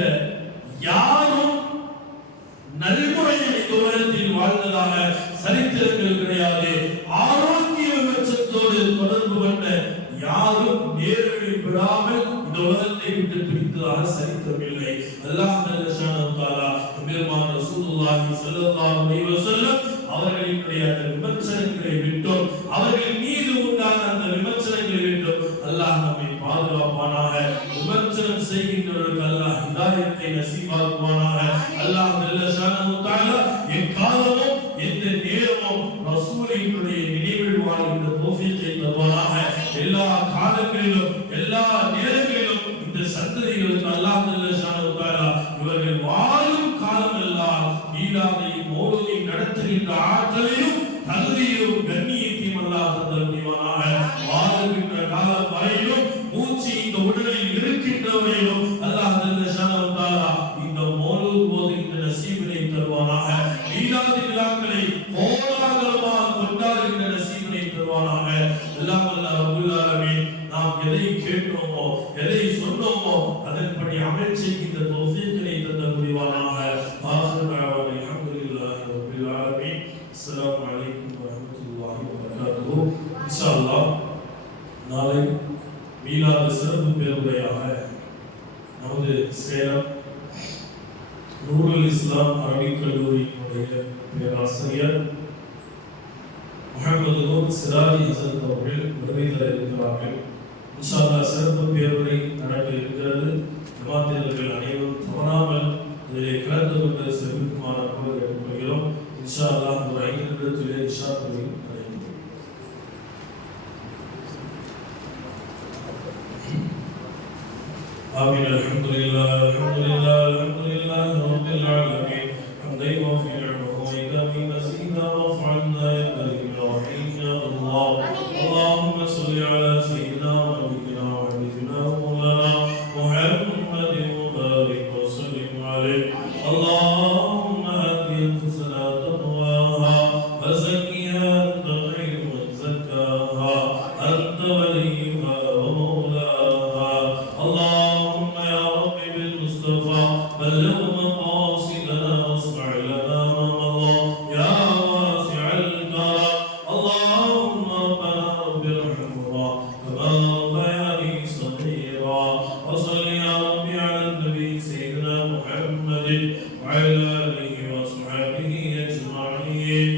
யாரும் நல்முறையில் இந்த உலகத்தில் வாழ்ந்ததாக சரித்திரங்கள் கிடையாது. ஆரோக்கிய விமர்சனத்தோடு தொடர்பு கொண்ட யாரும் நேர்வழி விடாமல் இந்த உலகத்தை விட்டு பிரித்ததாக சரித்திரம் இல்லை. அல்லாஹ் ஜல்லஷானஹு தஆலா பெருமான் ரசூலுல்லாஹி ஸல்லல்லாஹு அலைஹி வஸல்லம் அவர்களினுடைய அந்த விமர்சனங்களை விட்டோம், அவர்கள் மீது உண்டான அந்த விமர்சனங்களை விட்டோம் அல்லாஹ் நம்மை பாதுகாப்பானாக. விமர்சனம் செய்கின்றவர்களுக்கு அல்லாஹ் ஹிதாயத்தை நசீபாக்குவானாக. அல்லாஹ் ஜல்லஷானஹு தஆலா எக்காலமும் எந்த நேரமும் ரசூலினுடைய நினைவில் வாழ்கின்ற தௌஃபீகை தருவானாக. எல்லா காலங்களிலும் எல்லா நேரங்களிலும் இந்த சந்ததிகளுக்கு அல்லாஹ் ஜல்லஷானஹு தஆலா இவர்கள் வாழும் காலமெல்லாம் ஈலாதையும் மௌலூதையும் நடத்துகின்ற ஆற்றலையும் தகுதியும் கண்ணியத்தையும் அல்லாஹ் தருவானாக. வாழுகின்ற காலம் வரையிலும் மூச்சு இந்த உடலில் இருக்கின்ற வரையிலும் அல்லாஹ் ஜல்லஷானஹு தஆலா இந்த மௌலூத் ஓதுகின்ற நசீபினை தருவானாக. ஈலாதி விழாக்களை கோலாகலமாக கொண்டாடுகின்ற நசீபினை தருவானாக. எல்லாம் அல்லாஹ் ரப்பல் ஆலமீன் நாம் எதை கேட்டோமோ எதை சொன்னோமோ அதன்படி அமல் செய்கின்ற தௌஃபீக்கினை தந்த முடிவானாக. ஆகிரு தஅவானா அல்ஹம்துலில்லாஹி ரப்பில் ஆலமீன். அஸ்ஸலாமு அலைக்கும் வரஹ்மத்துல்லாஹி வபரகாத்துஹு. இன்ஷா அல்லாஹ் நாளை மீலாது சிறப்பு பேருரையாக நமது சேலம் நூருல் இஸ்லாம் அரபிக் கல்லூரியினுடைய பேராசிரியர் முஹம்மது நூர் சிராஜி ஹசன் அவர்கள் வருகை தர இருக்கிறார்கள். இன்ஷா அல்லாஹ் சிறப்பு பேருரை நடக்க இருக்கிறது. ஜமாத்தியர்கள் அனைவரும் தவறாமல் இதிலே கலந்து கொண்டு சிறப்பிக்குமாறு கேட்டுக்கொள்கிறோம். இன்ஷா அல்லாஹ் ஒரு 5 நிமிடத்திலே இஷா தொழுகை நடைபெறும். ஆமீன். அல்ஹம்துலில்லாஹ் அல்ஹம்துலில்லாஹ் அல்ஹம்துலில்லாஹ் ரப்பில் ஆலமீன். ஹம்தை வ ஃபிஅலுஹு வ இதமி மஸீதா வ ஃபஅல்னா யா கரீம் யா ரஹீம் யா அல்லாஹ். அல்லாஹும்ம ஸல்லி அலா சய்யிதினா வ நபியினா வ ஹபீபினா வ மௌலானா முஹம்மதின் வ பாரிக் வ ஸல்லிம் அலைஹி. اللهم آت أنفسنا تقواها وزكها أنت خير من زكاها أنت وليها ومولاها. اللهم يا رب بالمصطفى بلغ مقاصدنا واصنع لنا ما مضى يا واسع الكرم. اللهم ربنا رب ارحمهما كما ربياني صغيرا. وصل يا رب على النبي سيدنا محمد وعلى آله وصحبه أجمعين.